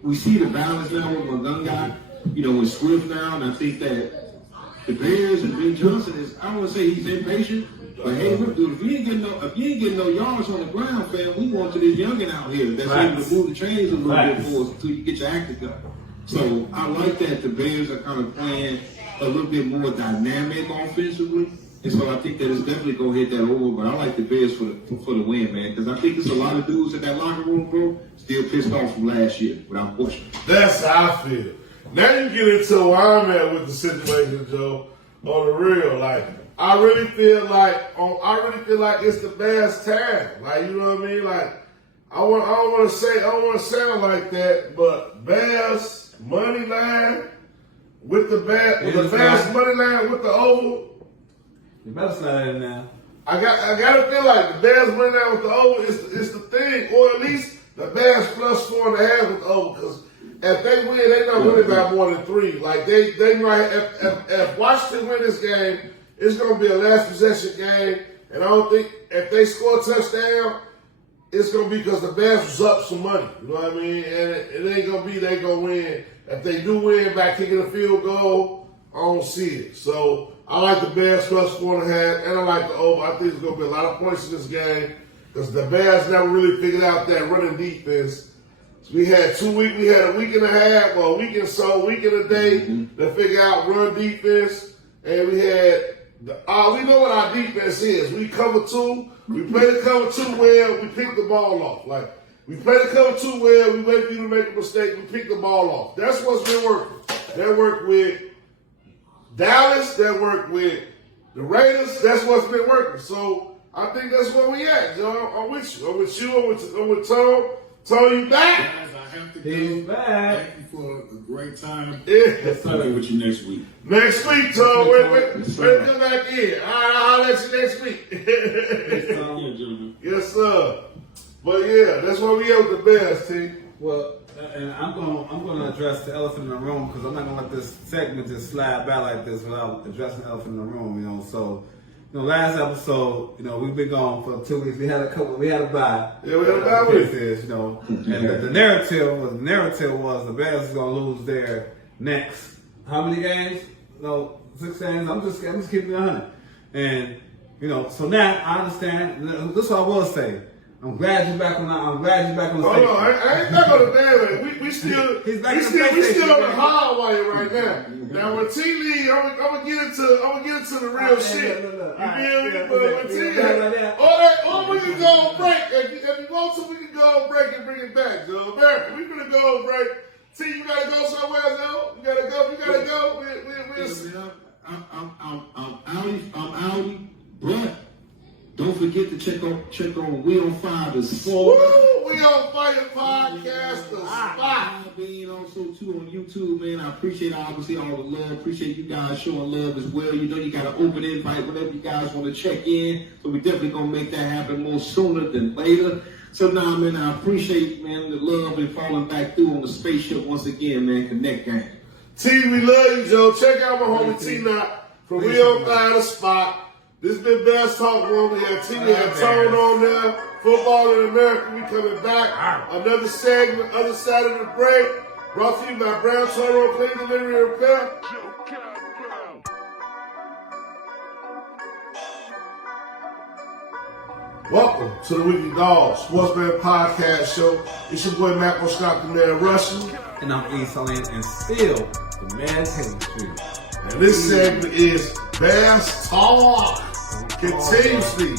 we see the balance now with Montgomery, with Swift now, and I think that the Bears and Ben Johnson is, I don't want to say he's impatient, but hey, look, dude, if you ain't getting no yards on the ground, fam, we want to this youngin' out here that's able to move the chains a little bit for us until you get your act together. So I like that the Bears are kind of playing a little bit more dynamic offensively, and so I think that it's definitely gonna hit that over. But I like the Bears for the win, man, because I think there's a lot of dudes in that locker room, bro, still pissed off from last year, without question. That's how I feel. Now you get into where I'm at with the situation, Joe. On the real, I really feel like it's the Bears' time. You know what I mean? I don't want to sound like that, but Bears money line with the Bears money line with the over. You better slide in now. I gotta feel like the Bears money line with the over is the thing, or at least the Bears plus 4.5 with the over. Because if they win, they not winning by more than 3. They might. If Washington win this game, it's gonna be a last possession game, and I don't think if they score a touchdown, it's going to be because the Bears was up some money. You know what I mean? And it ain't going to be they going to win. If they do win by kicking a field goal, I don't see it. So I like the Bears plus 4.5, and I like the over. I think there's going to be a lot of points in this game because the Bears never really figured out that running defense. So we had 2 weeks. We had a week and a half, or a week and a day to figure out run defense. And we had we know what our defense is. We cover 2. We play the cover 2 well. We pick the ball off. We play the cover 2 well. We wait for you to make a mistake. We pick the ball off. That's what's been working. That worked with Dallas. That worked with the Raiders. That's what's been working. So I think that's where we at, Joe. I'm with you. I'm with Tone. Tone, you back? Guys, I have to go. He's back. Thank you for a Great time. Yeah. I'll be with you next week. Next week, Tom. Wait, Yes, sir. come back in. I'll let you next week. Yeah, gentlemen. Yes, sir. But yeah, that's why we out the best, T. Well, and I'm gonna address the elephant in the room because I'm not gonna let this segment just slide by like this without addressing the elephant in the room. You know, so last episode, we've been gone for 2 weeks. We had a bye. Yeah, we had a bye week. And the narrative was the Bears is gonna lose their next how many games? 6 games. I'm just keeping it 100. And so now I understand. This is what I will say. I'm glad you're back on the station. Hold on, I ain't back on the damn. We still on the hardwire right now. Now when T leave, I'm gonna get into the real shit. You feel me? But when T, or we can go on break. If you want to, we can go on break and bring it back, Joe. America, we gonna go on break. T, you gotta go somewhere, Joe. You gotta go. I'm out, but don't forget to check on We on Fire the Spot. Woo! We on Fire Podcast the Spot. Being also too on YouTube, man. I appreciate obviously all the love. Appreciate you guys showing love as well. You got an open invite whenever you guys want to check in. So we definitely gonna make that happen more sooner than later. So now, man, I appreciate, man, the love and falling back through on the spaceship once again, man. Connect gang. T, we love you, Joe. Check out my homie T.Knott from We on Fire the Spot. This been Best Talk Room. We had T, we had Tone on there. Football in America, we coming back. Another segment, other side of the break. Brought to you by Brown Toro Clean Delivery and Repair. Welcome to the Weekly Dog Sportsman Podcast Show. It's your boy Matt Stockton there, Russian. And I'm East Lane and still the man Taylor Street. And this segment is Best Talk. Continuously.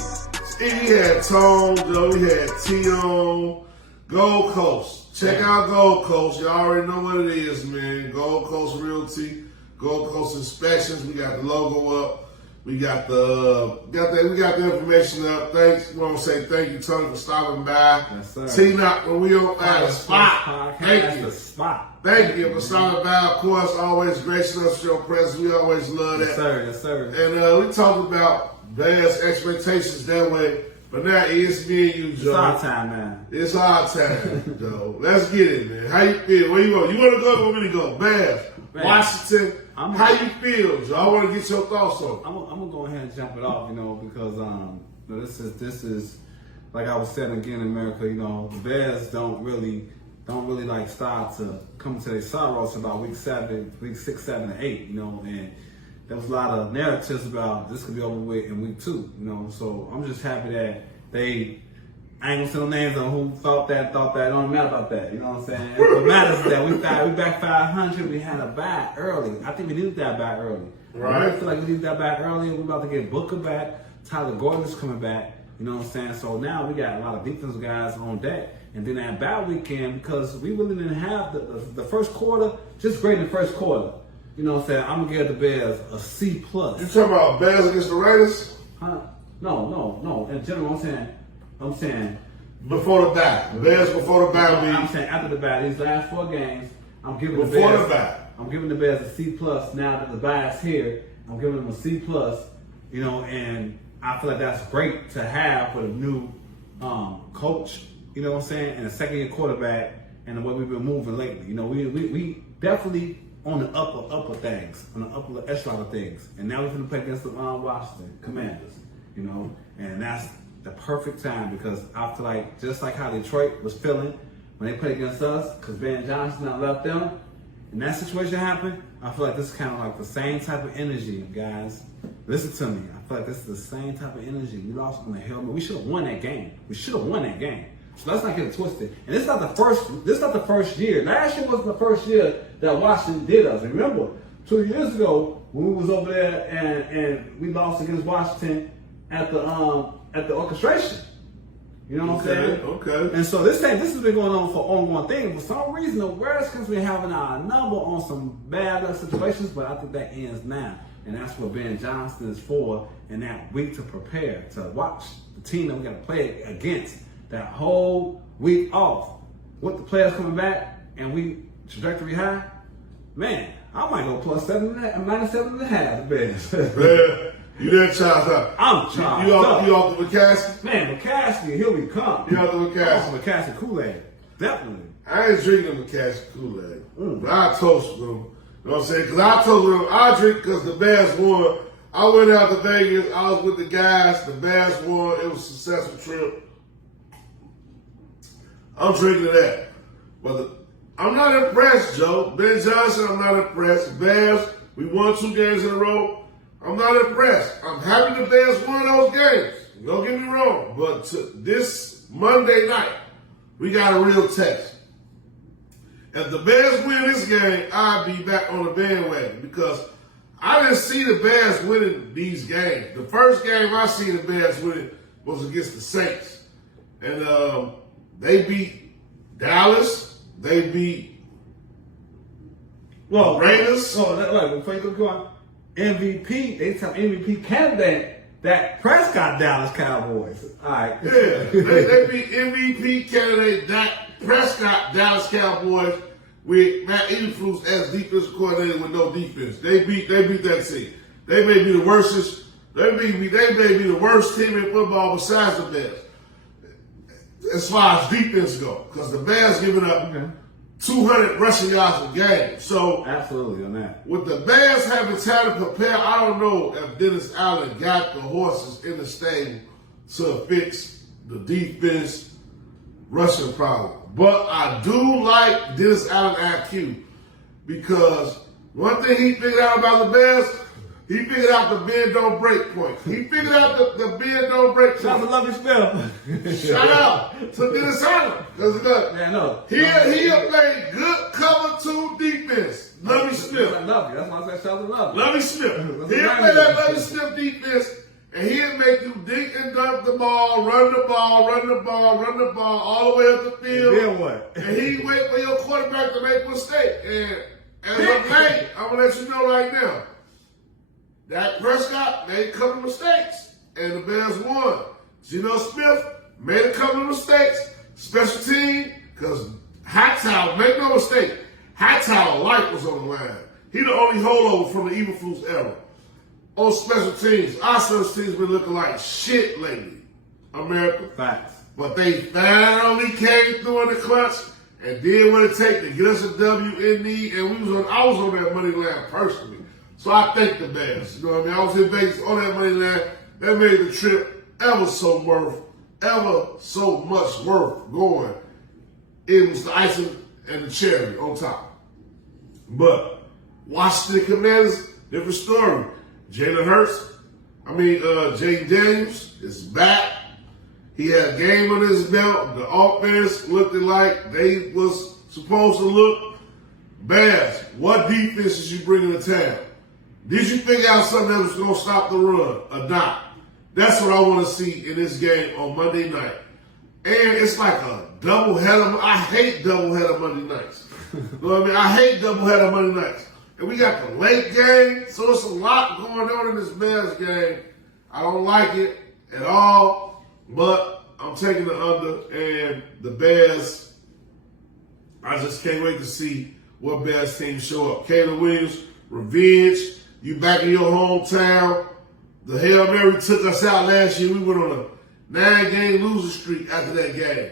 We had Tone, Joe, we had T on. Gold Coast. Check out Gold Coast. You already know what it is, man. Gold Coast Realty, Gold Coast Inspections. We got the logo up. We got the information up. Thanks. We want to say thank you, Tony, for stopping by. Yes, sir. T.Knott, when we on the spot. Thank you. Thank you for stopping by. Of course, always gracing us with your presence. We always love that. Yes, sir. And we talked about Bears expectations that way. But now it's me and you, Joe. It's our time, man. It's our time, Joe. Let's get it, man. How you feel? Where you go? You want to go or want me to go? Bears, Washington. How you feel, Joe? I want to get your thoughts on it. I'm gonna go ahead and jump it off, because this is like I was saying again in America. The Bears don't really like start to come to their sorrows about week 6, 7, and 8. And there was a lot of narratives about this could be over with in week 2. So I'm just happy that I ain't gonna say no names on who thought that. It don't matter about that. You know what I'm saying? What matters is that we back 500. We had a bye early. I think we needed that bye early. Right. I feel like we needed that back early. We're about to get Booker back. Tyler Gordon's coming back. You know what I'm saying? So now we got a lot of defensive guys on deck. And then that bye weekend, because we really didn't have the first quarter, just great in the first quarter. You know what I'm saying? I'm going to give the Bears a C+. You talking about Bears against the Raiders? Huh? No. In general, I'm saying before the bye. Bears before the bye. I'm saying after the bye. These last 4 games, I'm giving the before Bears. The bye. I'm giving the Bears a C+. Now that the bye is here, I'm giving them a C+. And I feel like that's great to have with a new coach. You know what I'm saying? And a second-year quarterback, and the way we've been moving lately. We definitely on the upper things, on the upper echelon of things. And now we're going to play against the Washington Commanders. And that's the perfect time because I feel like just like how Detroit was feeling when they played against us, because Ben Johnson now left them, and that situation happened, I feel like this is kind of like the same type of energy, guys. Listen to me. I feel like this is the same type of energy. We lost on the helmet. We should have won that game. So let's not get it twisted. And this is not the first year. Last year wasn't the first year that Washington did us. And remember, 2 years ago when we was over there and we lost against Washington at the orchestration. You know what I'm saying? Okay. And so this has been going on for ongoing thing. For some reason, the Redskins been having our number on some bad situations, but I think that ends now. And that's what Ben Johnson is for in that week to prepare, to watch the team that we got to play against that whole week off. With the players coming back and we trajectory high, Man, I might go plus 7.5, minus 7.5. The Bears. Man, you that charged up. I'm charged You up. off the McCaskey? Man, McCaskey, here we come. You off the McCaskey? Oh, McCaskey Kool-Aid. Definitely. I ain't drinking the McCaskey Kool-Aid. But I toast them. You know what I'm saying? Because I told them I drink because the Bears won. I went out to Vegas. I was with the guys. The Bears won. It was a successful trip. I'm drinking that. But I'm not impressed, Joe. Ben Johnson, I'm not impressed. Bears, we won 2 games in a row. I'm not impressed. I'm happy the Bears won those games. Don't get me wrong. But this Monday night, we got a real test. If the Bears win this game, I'll be back on the bandwagon because I didn't see the Bears winning these games. The first game I seen the Bears winning was against the Saints. And they beat Dallas. They beat Raiders. Before you go on, MVP, they tell MVP candidate that Prescott Dallas Cowboys. All right. Yeah, they beat MVP candidate Dak Prescott Dallas Cowboys with Matt Eberflus as defensive coordinator with no defense. They beat that team. They may be the worst. They may be the worst team in football besides the Bears, as far as defense go, because the Bears giving up 200 rushing yards a game. So absolutely on that. With the Bears having time to prepare, I don't know if Dennis Allen got the horses in the stable to fix the defense rushing problem. But I do like Dennis Allen IQ because one thing he figured out about the Bears, he figured out the bend don't break point. He figured out the bend don't break point. Shout out to Lovely Smith. Shout out to Dennis Allen. Because look, he'll play good cover 2 defense. Lovely Smith. I love you. That's why I said shout out to Lovely. Lovely Smith. He'll play that Lovely Smith defense, and he'll make you dink and dunk the ball, run the ball, all the way up the field. Then what? And he wait for your quarterback to make a mistake. And as of late, I'm going to let you know right now, Dak Prescott made a couple of mistakes, and the Bears won. Geno Smith made a couple of mistakes. Special team, because Hightower, make no mistake, Hightower life was on the line. He the only holdover from the Eberflus era. On special teams, our special teams been looking like shit lately, America. Facts. But they finally came through in the clutch and did what it takes to get us a W in need. And I was on that money line personally. So I thank the Bears. You know what I mean? I was in Vegas on that money line. That made the trip ever so much worth going. It was the icing and the cherry on top. But Washington Commanders, different story. Jalen Daniels is back. He had a game on his belt. The offense looked like they was supposed to look. Bears, what defenses you bringing to town? Did you figure out something that was going to stop the run or not? That's what I want to see in this game on Monday night. And it's like a doubleheader. I hate doubleheader Monday nights. You know what I mean? I hate doubleheader Monday nights. And we got the late game, so it's a lot going on in this Bears game. I don't like it at all, but I'm taking the under. And the Bears, I just can't wait to see what Bears team show up. Caleb Williams, revenge. You back in your hometown. The Hail Mary took us out last year. We went on a 9-game losing streak after that game.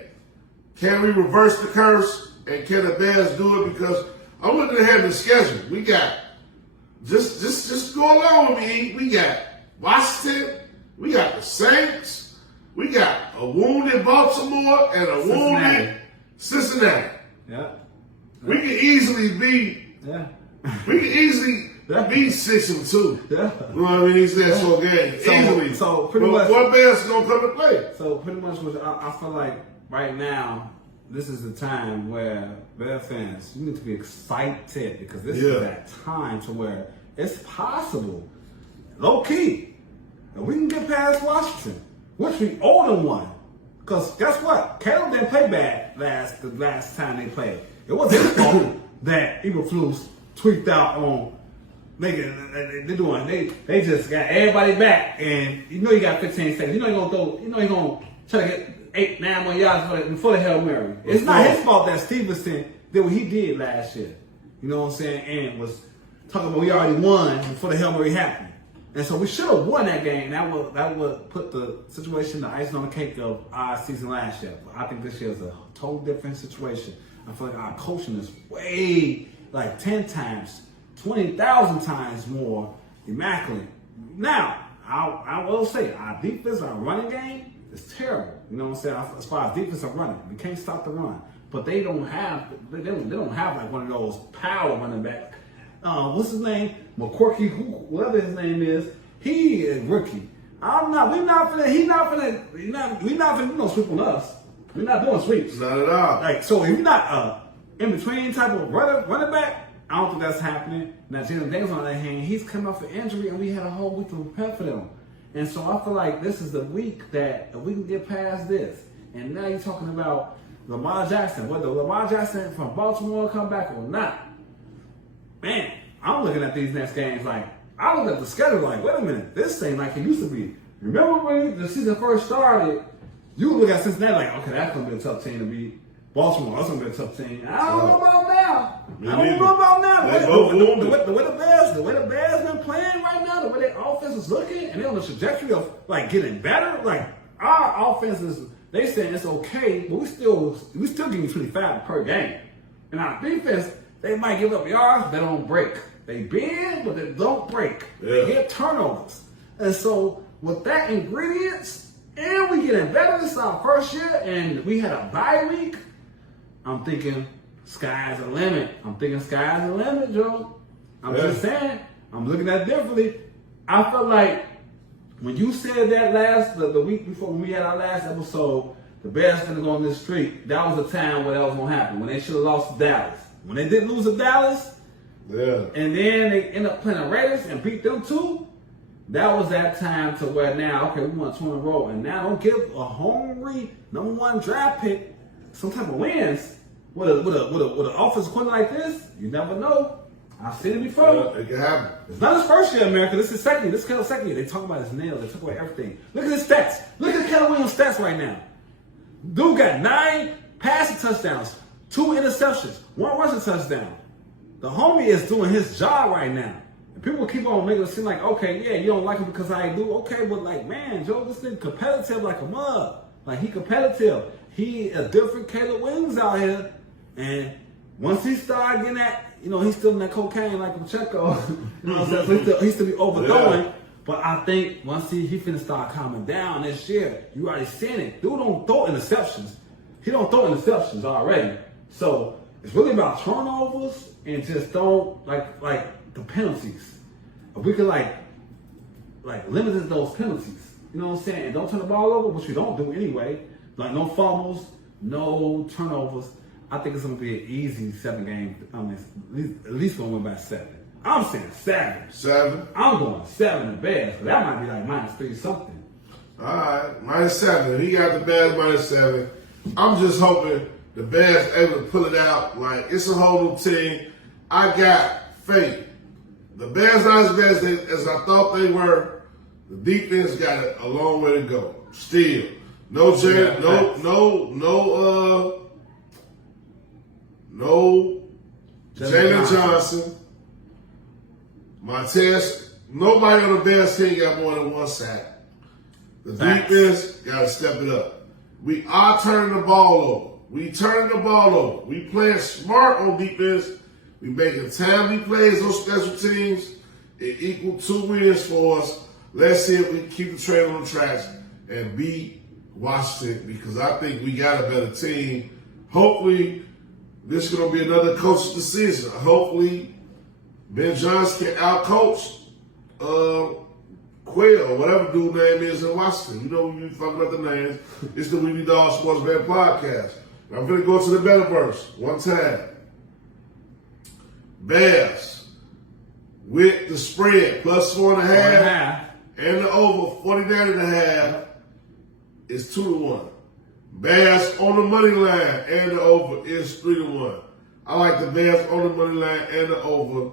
Can we reverse the curse? And can the Bears do it? Because I'm looking ahead at the schedule. We got, just go along with me. We got Washington. We got the Saints. We got a wounded Baltimore and a wounded Cincinnati. Yeah. We can easily be. Yeah. We can easily be 6-2. Yeah. You know what I mean? These last 4 games. Easily. So pretty much. What Bears is going to come to play? So pretty much I feel like right now, this is the time where Bear fans, you need to be excited because this is that time to where it's possible, low key, that we can get past Washington, which we owe them one. Because guess what? Caleb didn't play bad the last time they played. It wasn't his fault that Eberflus tweaked out on they just got everybody back, and you know you got 15 seconds. You know you're gonna try to get 8-9 more yards before the Hail Mary. It's not his fault that Stevenson did what he did last year. You know what I'm saying? And was talking about we already won before the Hail Mary happened. And so we should have won that game. That would put the situation, the icing on the cake of our season last year. But I think this year is a total different situation. I feel like our coaching is way, like 10 times, 20,000 times more immaculate. Now, I will say, our defense, our running game is terrible. You know what I'm saying? As far as defense and running, we can't stop the run. But they don't have like one of those power running backs. What's his name? McCorkey, whoever his name is, he is rookie. We're not finna sweep on us. We're not doing sweeps. Not at all. Like, so if you're not in between type of running back, I don't think that's happening. Now, Jalen Daniels on the other hand, he's come off an injury and we had a whole week to prepare for them. And so I feel like this is the week that if we can get past this. And now you're talking about Lamar Jackson, whether Lamar Jackson from Baltimore come back or not. Man, I'm looking at these next games like, I look at the schedule like, wait a minute, this ain't like it used to be. Remember when the season first started, you look at Cincinnati like, okay, that's going to be a tough team to beat. Baltimore, that's going to be a tough team. I don't know about now. The way the Bears been playing right now, the way their offense is looking, and they're on the trajectory of like getting better. Like our offense is, they saying it's okay, but we still give you 25 per game. And our defense, they might give up yards, they don't break. They bend, but they don't break. Yeah. They get turnovers. And so with that ingredients, and we getting better, this is our first year, and we had a bye week, I'm thinking sky's the limit. Joe. I'm just saying, I'm looking at it differently. I felt like when you said that the week before when we had our last episode, the Bears going to go on this streak, that was the time where that was going to happen, when they should have lost to Dallas. When they didn't lose to Dallas, and then they end up playing the Raiders and beat them too, that was that time to where now, okay, we won 2 in a row, and now don't give a hungry number 1 draft pick some type of wins with an offensive coordinator like this. You never know. I've seen it before. Yeah, it can happen. It's not his first year in America. This is second year. This is Kettle's second year. They talk about his nails. They talk about everything. Look at his stats. Look at Kettle Williams' stats right now. Dude got 9 passing touchdowns, 2 interceptions, 1 rushing touchdown. The homie is doing his job right now. And people keep on making it seem like, okay, yeah, you don't like him because I do. Okay, but like, man, Joe, this nigga competitive like a mug. Like, he competitive. He a different Caleb Williams out here. And once he started getting that, he's still in that cocaine like Pacheco. You know what I'm saying? So he still be overthrowing. Yeah. But I think once he finna start calming down this year, you already seen it. Dude don't throw interceptions. He don't throw interceptions already. So it's really about turnovers and just don't like the penalties. If we could like limit those penalties, you know what I'm saying? And don't turn the ball over, which we don't do anyway. Like no fumbles, no turnovers. I think it's gonna be an easy 7 game. I mean, at least gonna win by 7. I'm saying 7. 7. I'm going 7 in Bears, but that might be like -3 something. All right, -7. He got the Bears -7. I'm just hoping the Bears able to pull it out. Like, it's a whole new team. I got faith. The Bears not as bad as I thought they were. The defense got a long way to go. Still, no Jalen Johnson. Montez, nobody on the Bears team got more than 1 sack. The defense got to step it up. We are turning the ball over. We playing smart on defense. We making timely plays on special teams. It equal 2 wins for us. Let's see if we can keep the train on the tracks and beat Washington, because I think we got a better team. Hopefully, this is going to be another coach's decision. Hopefully, Ben Johnson can outcoach Quayle, or whatever dude's name is in Washington. You know, we be fucking up the names. It's the Weedy Dog Sports Bet Podcast. I'm going to go to the metaverse one time. Bears with the spread +4.5 and the over 49.5 is 2-1. Bears on the money line and the over is 3-1. I like the Bears on the money line and the over,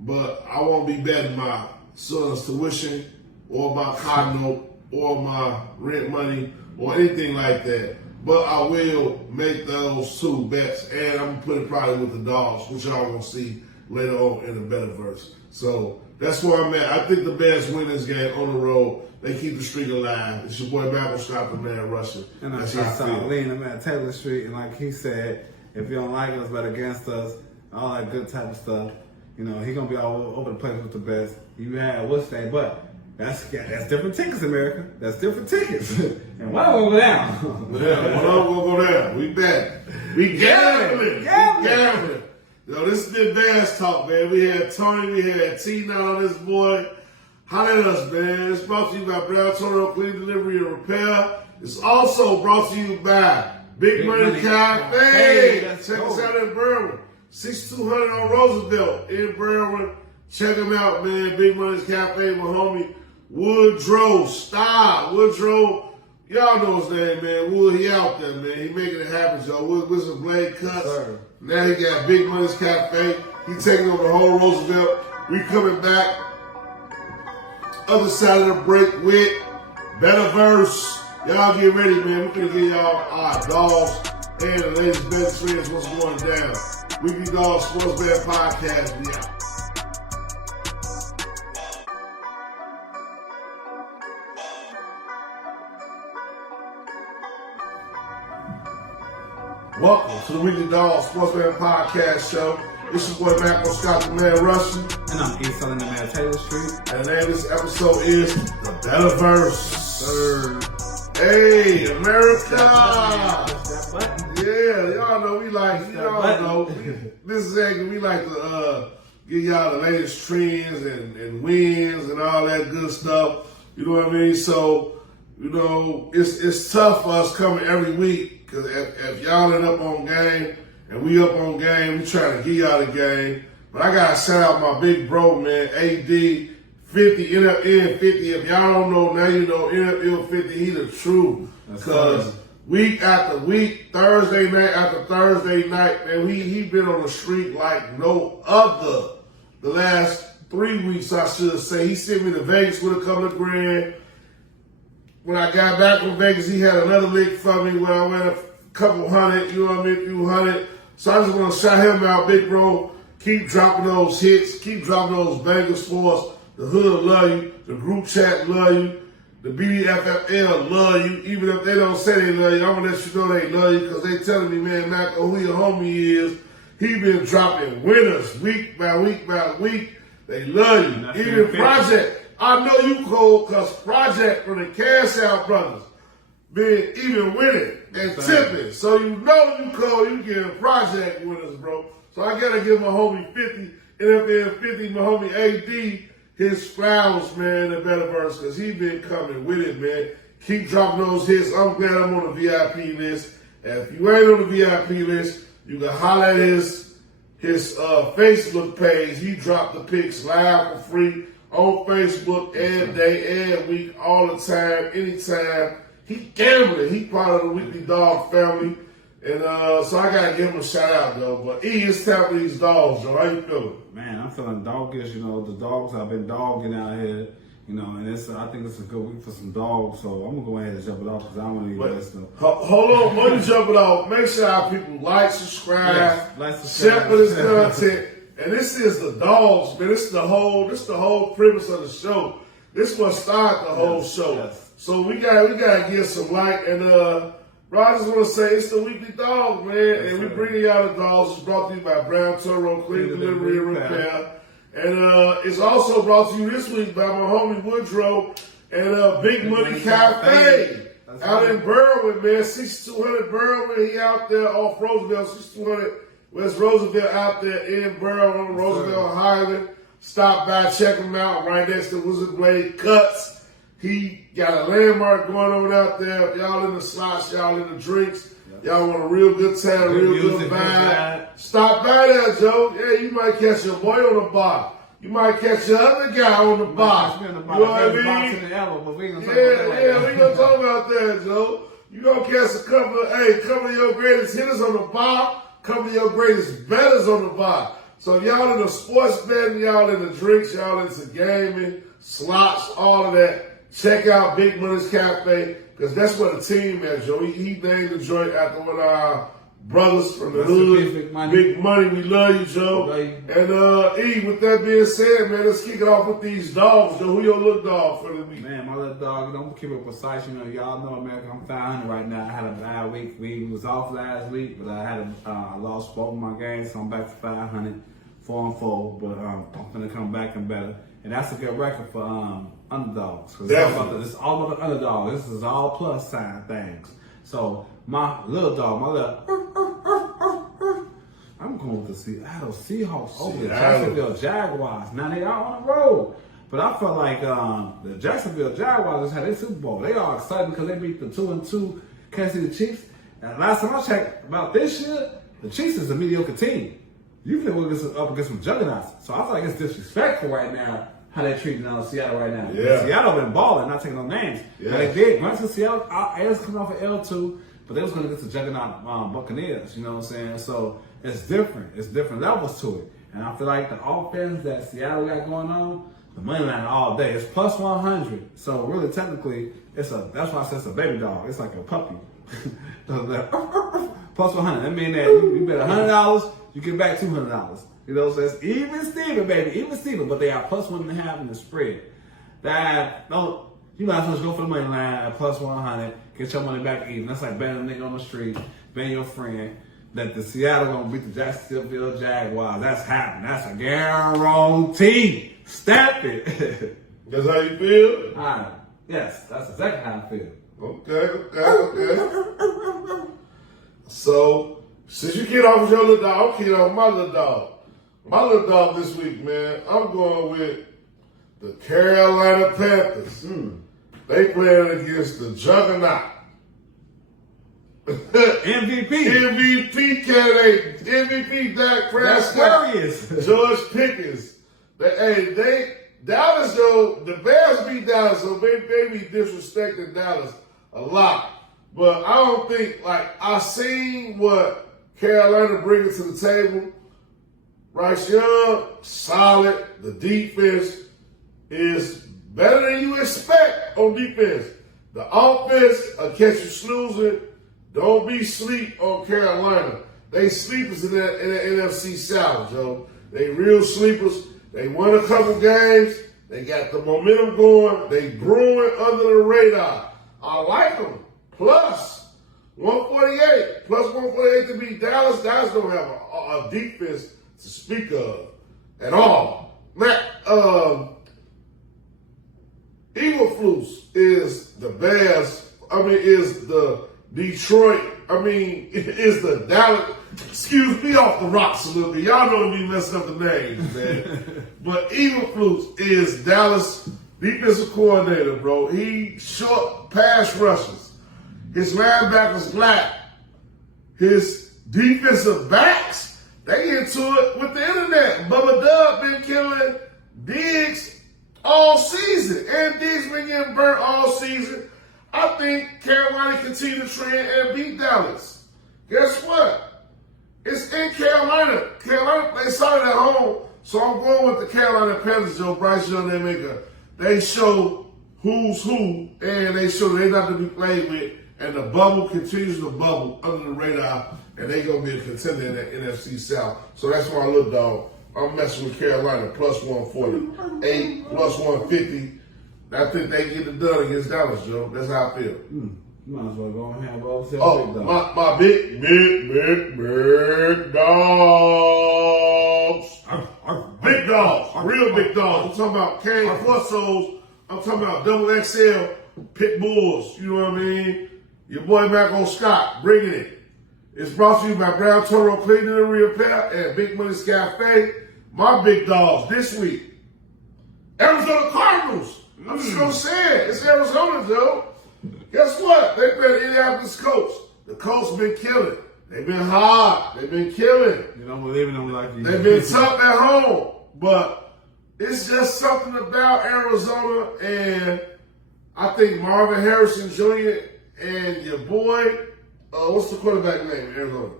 but I won't be betting my son's tuition or my car note or my rent money or anything like that. but I will make those 2 bets, and I'm gonna put it probably with the dogs, which y'all gonna see later on in the Betterverse. So that's where I'm at. I think the Bears win this game on the road. They keep the streak alive. It's your boy Malcolm Scott, the man rushing. And that's how I feel. leaning at Taylor Street, and like he said, if you don't like us, bet against us, all that good type of stuff. You know, he gonna be all over the place with the best. You had what's that? But that's different tickets, America. That's different tickets. And why don't we go down? Yeah, we'll go down. We back. We gambling. Gambling. Yo, this is the Bears talk, man. We had Tony, we had T.Knott on this boy. Holler at us, man. It's brought to you by Brown Toro Clean Delivery and Repair. It's also brought to you by Big Money Cafe. Check us out in Berwyn. 6200 on Roosevelt in Berwyn. Check them out, man. Big Money's Cafe, my homie Woodrow. Woodrow. Y'all know his name, man. Wood, he out there, man. He making it happen, y'all. Wood with some blade cuts. Now he got Big Money's Cafe. He taking over the whole Roosevelt. We coming back. Other side of the break with Betterverse. Y'all get ready, man. We're gonna give y'all our dogs and the latest bet trends, what's going down. Weekly Dogs Sports Bet Podcast. We out. Welcome to the Weekly Dogs Sports Bet Podcast Show. This is your boy Malcolm Scott, the man Russian. And I'm East Selling the man Taylor Street. And the name of this episode is The Betterverse. Hey, America! Yeah, y'all know we like, this is actually, we like to give y'all the latest trends and wins and all that good stuff. You know what I mean? So, you know, it's tough for us coming every week because if y'all ain't up on game and we up on game, we trying to give y'all the game. But I got to shout out my big bro, man, AD 50, NFL 50. If y'all don't know, now you know NFL 50, he the truth. Because week after week, Thursday night after Thursday night, man, he been on a streak like no other. The last 3 weeks, I should say. He sent me to Vegas with a couple of grand. When I got back from Vegas, he had another lick for me where I went a couple hundred, you know what I mean, a few hundred. So I just want to shout him out, big bro. Keep dropping those hits. Keep dropping those bangers for us. The hood love you. The group chat love you. The BDFFL love you. Even if they don't say they love you, I'm going to let you know they love you because they telling me, man, Mac, who your homie is. He been dropping winners week by week by week. They love you. Even Project. I know you cold because Project from the Cash Out Brothers been even winning and tipping. So you know you cold. You getting Project winners, bro. So I got to give my homie 50, NFL 50, my homie AD, his flowers, man, the Betterverse, because he been coming with it, man. Keep dropping those hits. I'm glad I'm on the VIP list. And if you ain't on the VIP list, you can holler at his Facebook page. He dropped the picks live for free on Facebook every day, every week, all the time, anytime. He gambling. He part of the Weekly Dog family. And so I got to give him a shout out, though. But it's time for these dogs, Joe. How you feeling? Man, I'm feeling doggish. You know, the dogs have been dogging out here. You know, and I think it's a good week for some dogs. So I'm going to go ahead and jump it off because I don't want to even listen. Hold on. When you jump it off, make sure our people like, subscribe, share for this content. And this is the dogs, man. This is the whole premise of the show. This is what started the whole show. Yes. So we gotta get some like and bro, I just want to say it's the Weekly Dog, man, and we bringing y'all the dogs. It's brought to you by Brown Toro Clean Delivery and Repair, and it's also brought to you this week by my homie Woodrow and Big Money Cafe out in Berwyn, man. 6200 Berwyn. He out there off Roosevelt, 6200 West Roosevelt out there in Berwyn on Roosevelt Highway. Stop by, check him out right next to Wizard Blade Cuts. He got a landmark going on out there. If y'all in the slots, y'all in the drinks, y'all want a real good time, real good vibe. Stop by there, Joe. Yeah, you might catch your boy on the bar. You might catch your other guy on the bar. You know what I mean? We ain't gonna talk about that, Joe. You gonna catch a couple of your greatest hitters on the bar, couple of your greatest bettors on the bar. So if y'all in the sports betting, y'all in the drinks, y'all into gaming, slots, all of that. Check out Big Money's Cafe. because that's what the team is, Joe. He named the joint after one of our brothers from the Rest in hood. peace, Big Money. Big Money, we love you, Joe. Love you. And E, with that being said, man, let's kick it off with these dogs, Joe. Who your little dog for the week? Man, my little dog, don't keep it precise. You know, y'all know, man, I'm 500 right now. I had a bad week. We was off last week, but I had lost both of my games, so I'm back to 500, 4-4. But I'm gonna come back and better, and that's a good record for underdogs. Cause it's all about the underdog. This is all plus sign things. So my little dog, I'm going with the Seattle Seahawks over the Jacksonville Jaguars. Now they are on the road. But I felt like the Jacksonville Jaguars just had their Super Bowl. They are excited because they beat the 2-2 Kansas City Chiefs. And last time I checked about this year, the Chiefs is a mediocre team. Usually we're up against some juggernauts. So I feel like it's disrespectful right now how they're treating Seattle right now. Yeah. Seattle been balling, not taking no names. Yeah. But they did. Once Seattle, Ayers coming off of L2, but they was going to get the juggernaut Buccaneers, you know what I'm saying? So it's different. It's different levels to it. And I feel like the offense that Seattle got going on, the money line all day, it's plus 100. So really, technically, that's why I said it's a baby dog. It's like a puppy. Plus 100. That means that you bet $100, you get back $200. You know, so it's even Steven, baby, even Steven. But they are plus 1.5 in the spread. You might as well go for the money line at plus 100, get your money back even. That's like betting a nigga on the street, betting your friend that the Seattle gonna beat the Jacksonville Jaguars. That's happening. That's a guarantee. Stamp it. That's how you feel? All right. Yes, that's exactly how I feel. Okay. So, since you get off with your little dog, I'm getting off my little dog. My little dog this week, man, I'm going with the Carolina Panthers. They playing against the juggernaut. MVP candidate, MVP Dak Prescott, Aquarius. George Pickens. Dallas though, the Bears beat Dallas, so they be disrespecting Dallas a lot. But I don't think, I seen what Carolina bringing to the table. Bryce Young, solid. The defense is better than you expect on defense. The offense will catch you snoozing. Don't be sleep on Carolina. They sleepers in the NFC South, Joe. They real sleepers. They won a couple games. They got the momentum going. They brewing under the radar. I like them. Plus 148. Plus 148 to beat Dallas. Dallas don't have a defense to speak of at all. Eberflus is the Bears. Is the Detroit. Is the Dallas. Excuse me off the rocks a little bit. Y'all know me messing up the names, man. But Eberflus is Dallas defensive coordinator, bro. He short pass rushes. His linebackers black. His defensive backs, they into it with the internet. Bubba Dub been killing Diggs all season. And Diggs been getting burnt all season. I think Carolina continue to trend and beat Dallas. Guess what? It's in Carolina. Carolina, they saw it at home. So I'm going with the Carolina Panthers, Joe. Bryce Young, they show who's who, and they show they're not to be played with. And the bubble continues to bubble under the radar, and they're going to be a contender in the NFC South. So that's why I look, dog. I'm messing with Carolina, plus 140. 8, plus 150. I think they get it done against Dallas, Joe. That's how I feel. You might as well go and have all big dogs. My big dogs. Big dogs. Real big dogs. I'm talking about cane Corsos. I'm talking about double XL pit bulls. You know what I mean? Your boy Marco Scott bringing it. It's brought to you by Brown Toro Cleaning and Repair and Big Money Cafe. My big dogs this week. Arizona Cardinals. I'm just going to say it. It's Arizona, Joe. Guess what? They play the Indianapolis Colts. The Colts been killing. They've been hard. They've been killing. You don't believe in them like you. They've been tough at home. But it's just something about Arizona. And I think Marvin Harrison Jr. and your boy, what's the quarterback name in Arizona?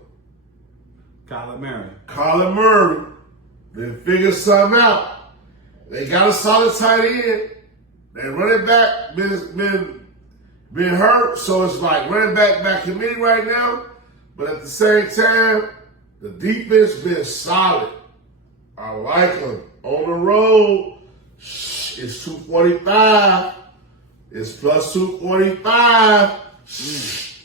Kyler Murray. They figured something out. They got a solid tight end. Their running back been been hurt, so it's like running back committee right now. But at the same time, the defense been solid. I like them. On the road, it's 245. It's plus 245.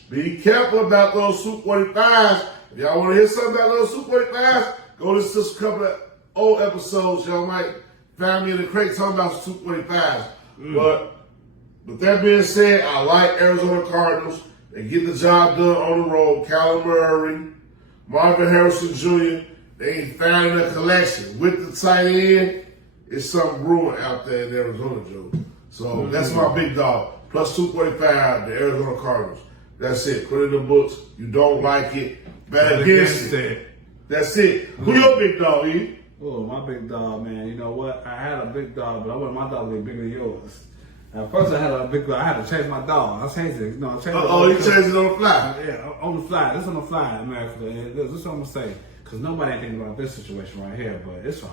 Be careful about those 245s. If y'all want to hear something about those 245s, go listen to a couple of old episodes. Y'all might find me in the crate talking about 245s. But with that being said, I like Arizona Cardinals. They get the job done on the road. Kyler Murray, Marvin Harrison Jr., they ain't finding a collection. With the tight end, it's something brewing out there in Arizona, Joe. So that's my big dog. Plus 245, the Arizona Cardinals. That's it. Put it in the books. You don't like it, bet against it. That's it. Who your big dog, E? Oh, my big dog, man. You know what? I had a big dog, but I wanted my dog to be bigger than yours. At first, I had a big dog. I had to change my dog. I changed it. You know, I changed it. Oh, you changed it on the fly? Yeah, on the fly. This is on the fly in America. This is what I'm going to say. Because nobody ain't thinking about this situation right here. But it's it's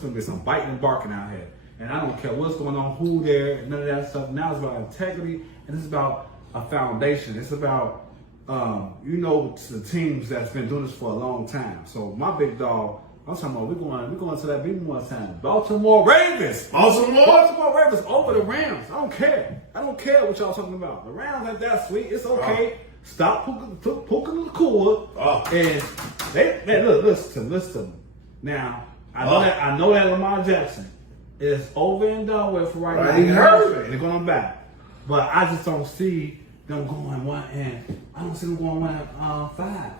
going to be some biting and barking out here. And I don't care what's going on, who there, none of that stuff. Now it's about integrity, and it's about a foundation. It's about, the teams that's been doing this for a long time. So my big dog, I'm talking about we're going to that big one time. Baltimore Ravens. Baltimore Ravens over the Rams. I don't care what y'all talking about. The Rams ain't that sweet. It's okay. Stop poking the core. And they listen. Now I know that Lamar Jackson is over and done with for right now. He hurt. They're going back, but I just don't see them going 1 and I don't see them going 1 and 5.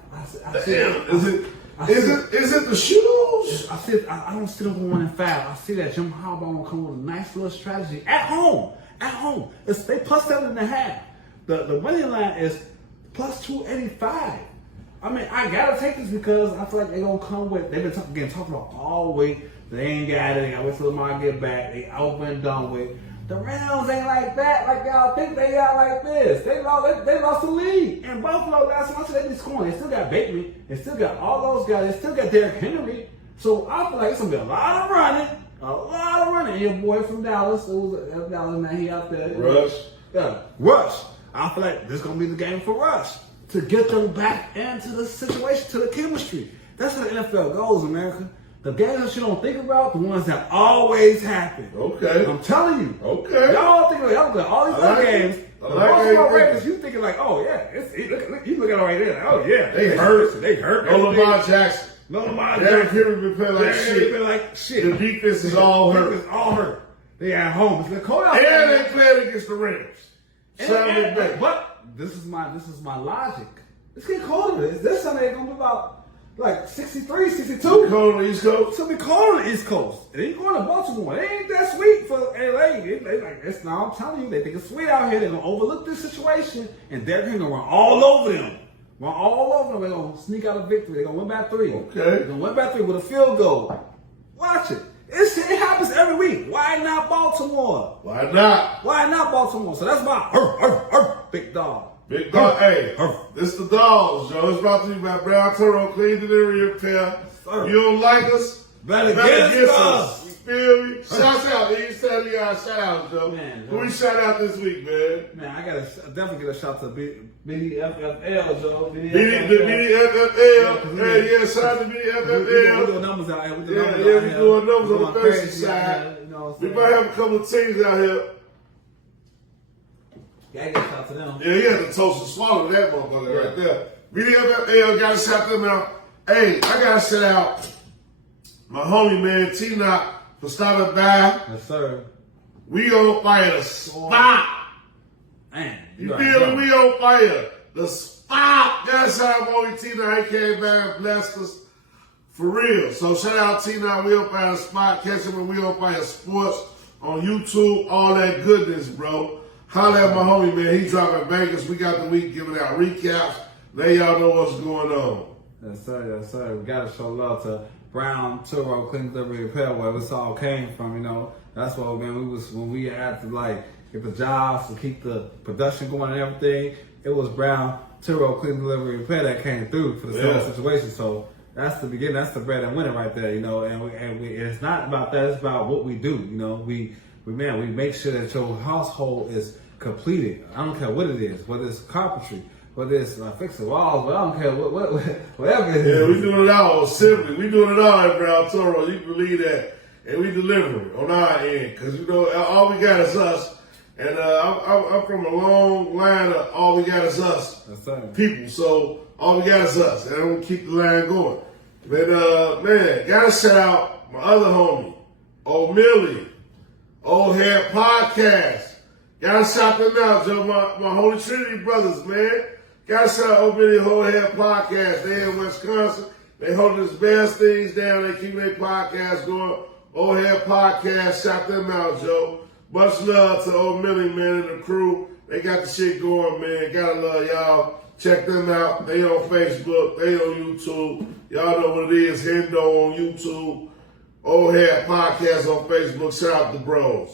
Is it the shoes? I don't see them going 1 and 5. I see that Jim Harbaugh will come with a nice little strategy at home. They plus 7.5. The money line is plus 285. I mean, I gotta take this because I feel like they're gonna come with. They've been talking about all week. They ain't got it. They gotta wait till Lamar get back. They over and done with. The Rams ain't like that. Like y'all think they are like this. They lost the lead. And Buffalo last month they be scoring. They still got Bateman. They still got all those guys. They still got Derrick Henry. So I feel like it's gonna be a lot of running. And your boy from Dallas, Dallas man, he out there. Rush. I feel like this is gonna be the game for Rush to get them back into the situation, to the chemistry. That's how the NFL goes, America. The games that you don't think about, the ones that always happen. Okay. I'm telling you. Okay. Y'all think like, all these other games. The Baltimore Ravens, you thinking like, oh yeah, look, you look at it right there. Like, oh yeah, they hurt. No Lamar Jackson. Derrick Henry been playing like shit. The defense is all hurt. They at home. It's the cold out and there. they playing against the Rams. But this is my logic. It's getting colder. This Sunday it's gonna be about like 63, 62. Cold on the East Coast. It's gonna be cold on the East Coast. And then you going to Baltimore. They ain't that sweet for LA. They like it's now. I'm telling you, they think it's sweet out here. They're gonna overlook this situation, and Derrick Henry gonna run all over them. They're gonna sneak out a victory. They're gonna win by 3. Okay. They're gonna win by 3 with a field goal. Watch it. It happens every week. Why not Baltimore? Why not Baltimore? So that's my big dog. Big dog. Hey, this the dogs, Joe. It's brought to you by Brown Toro Clean Delivery Repair. You don't like us? Better get us. You feel me? Shout out. These tell you guys shout out, Joe. Man, who we shout out this week, man? Man, I gotta definitely get a shout to BDFFL, Joe. BDFFL. Yeah, shout out to BDFFL. We doing numbers out here. We doing numbers on the fantasy side. We might have a couple of teams out here. Yeah, I gotta shout to them. Yeah, he had to toast and swallow that motherfucker right there. BDFFL, gotta shout them out. Hey, I gotta shout out my homie, man, T.Knott, for stopping by. Yes, sir. We on fire. The spot. Man, You feel me? We on fire. The spot. Gotta shout out homie T.Knott. He came back and blessed us. For real. So shout out T.Knott. We on fire. The spot. Catch him when We on fire Sports on YouTube. All that goodness, bro. Holla at my homie, man. He dropping bangers. We got the week giving out recaps. Let y'all know what's going on. Yes, sir. We gotta show love to Brown Toro Clean Delivery Repair, where this all came from. That's what when we had to like get the jobs to keep the production going and everything. It was Brown Toro Clean Delivery Repair that came through for the same situation. So that's the beginning. That's the bread and winner right there. And it's not about that. It's about what we do. We make sure that your household is completed. I don't care what it is, whether it's carpentry, whether it's fixing walls, but I don't care whatever it is. Yeah, we doing it all. Simply, we doing it all at Brown Toro. You can believe that, and we deliver on our end because you know all we got is us. And I'm from a long line of all we got is us people. So all we got is us, and I'm gonna keep the line going. But man, gotta shout out my other homie, Old Millie, Old Head Podcast. Gotta shout them out, Joe. My Holy Trinity brothers, man. Gotta shout out Old Millie, Old Head Podcast. They in Wisconsin. They holding the best things down. They keep their podcast going. Old Head Podcast. Shout them out, Joe. Much love to Old Millie, man, and the crew. They got the shit going, man. Gotta love y'all. Check them out. They on Facebook. They on YouTube. Y'all know what it is. Hendo on YouTube. Old Head Podcast on Facebook. Shout out the bros.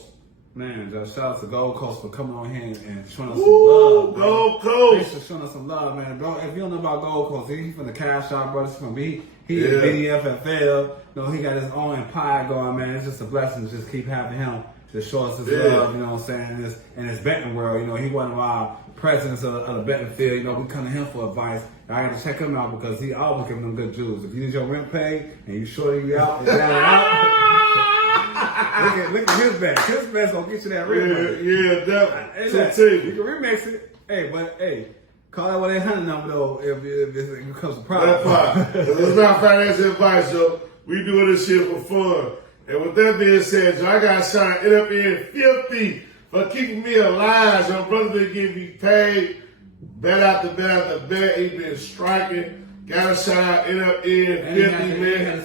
Man, just shout out to Gold Coast for coming on here and showing us some love. Man. Gold Coast. Thanks for showing us some love, man. Bro, if you don't know about Gold Coast, he's from the Cash Shop Brothers. He BDFFL. You know, he got his own empire going, man. It's just a blessing to just keep having him to show us his love, you know what I'm saying, in this betting world. You know, he one of our presidents of the betting field. You know, we come to him for advice. And I got to check him out because he always giving them good jewels. If you need your rent paid and you shorting you out, look at his bet. His bet's gonna get you that rent money. Yeah, definitely. You can remix it. Hey, call that 1-800 number though if it becomes a problem. It's not financial advice, Joe. We doing this shit for fun. And with that being said, Joe, I got to shout out NFN 50 for keeping me alive. Your brother been getting me paid. Bet after bet after bet. He been striking. Got to shout out NFN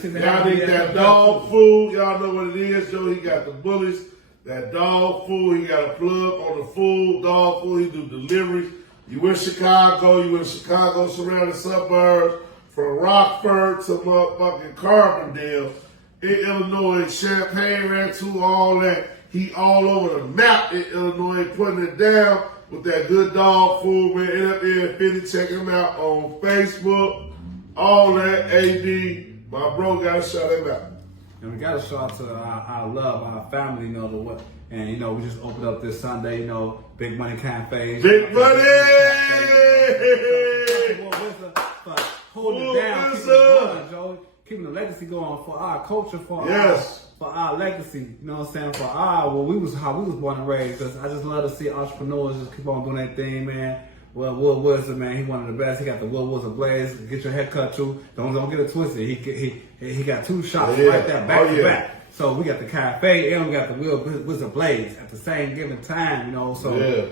50, man. Y'all need that dog food. Y'all know what it is, Joe. He got the bullies. That dog food. He got a plug on the food. Dog food. He do deliveries. You in Chicago, surrounding suburbs, from Rockford to motherfucking Carbondale. In Illinois, Champaign, Rantoul, all that. He all over the map in Illinois, putting it down with that good dog food, man. NFN 50, check him out on Facebook. All that AD. My bro gotta shout him out. And we gotta shout out to our love, our family, you know, and you know, we just opened up this Sunday, you know, Big Money Cafe. Big Money! For holding it down, keeping it going, Joey. Keeping the legacy going for our culture, for our legacy. You know what I'm saying? For how we was born and raised. I just love to see entrepreneurs just keep on doing that thing, man. Well, Will Wilson, man, he one of the best. He got the Will Wilson Blaze. Get your hair cut too. Don't get it twisted. He got two shots right there, back to back. So we got the cafe and we got the Will Wilson Blaze at the same given time, you know. So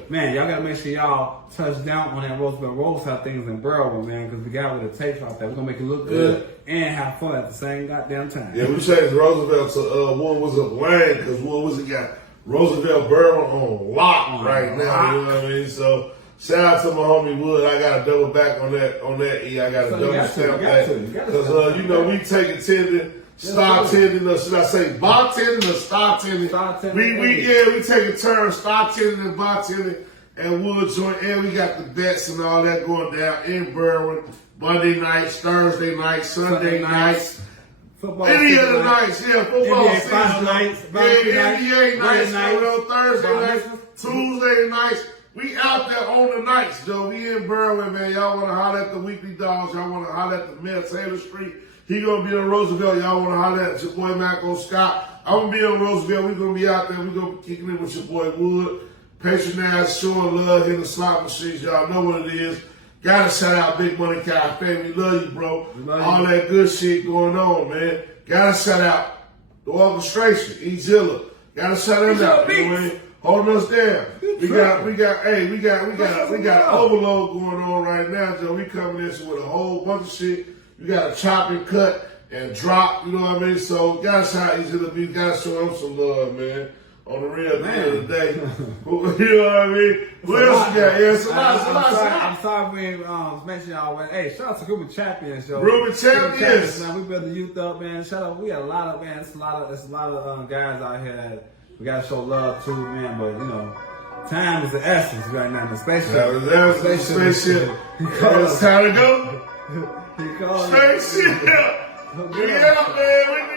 man, y'all gotta make sure y'all touch down on that Roosevelt Road side things in Berwyn, man, because we got what it takes out there. We're gonna make it look good and have fun at the same goddamn time. Yeah, we changed Roosevelt to Will Wilson Lane because Will Wilson got Roosevelt Berwyn on lock right now. You know what I mean? So shout out to my homie Wood. I got to double back on that E. I got to double stamp that because you know we taking tending. Star tending, or should I say bartending or star tending? We take a turn, star tending and bartending and Wood Joint, and we got the bets and all that going down in Berwyn. Monday nights, Thursday nights, Sunday nights, football any other nights, football NBA season, nights, NBA nights, nights, Thursday nights, Tuesday nights. We out there on the nights, Joe. We in Berwyn, man. Y'all want to holler at the Weekly Dogs. Y'all want to holler at the Mayor Taylor Street. He gonna be on Roosevelt. Y'all wanna holler at your boy Mac Scott. I'm gonna be on Roosevelt. We gonna be out there. We gonna be kicking it with your boy Wood. Patronize, showing love, hitting the slot machines. Y'all know what it is. Gotta shout out Big Money Cafe. We love you, bro. All that good shit going on, man. Gotta shout out the orchestration, E-Zilla. Gotta shout them out. You know what I mean? Holding us down. We got an overload going on right now, Joe. We coming in with a whole bunch of shit. You gotta chop and cut and drop, you know what I mean? So gotta shout out E-Zilla. We gotta show him some love, man. On the real, at the end of the day. You know what I mean? What else you got? Yeah, somebody. I'm sorry we ain't mention y'all, but hey, shout out to Ruben Champions, yo. Ruben Champions. Man, we build the youth up, man. Shout out, we got a lot of, man, it's a lot of guys out here that we gotta show love to, man, but you know, time is the essence right now. The spaceship. It's time to go. He called Spaceship. We out, man.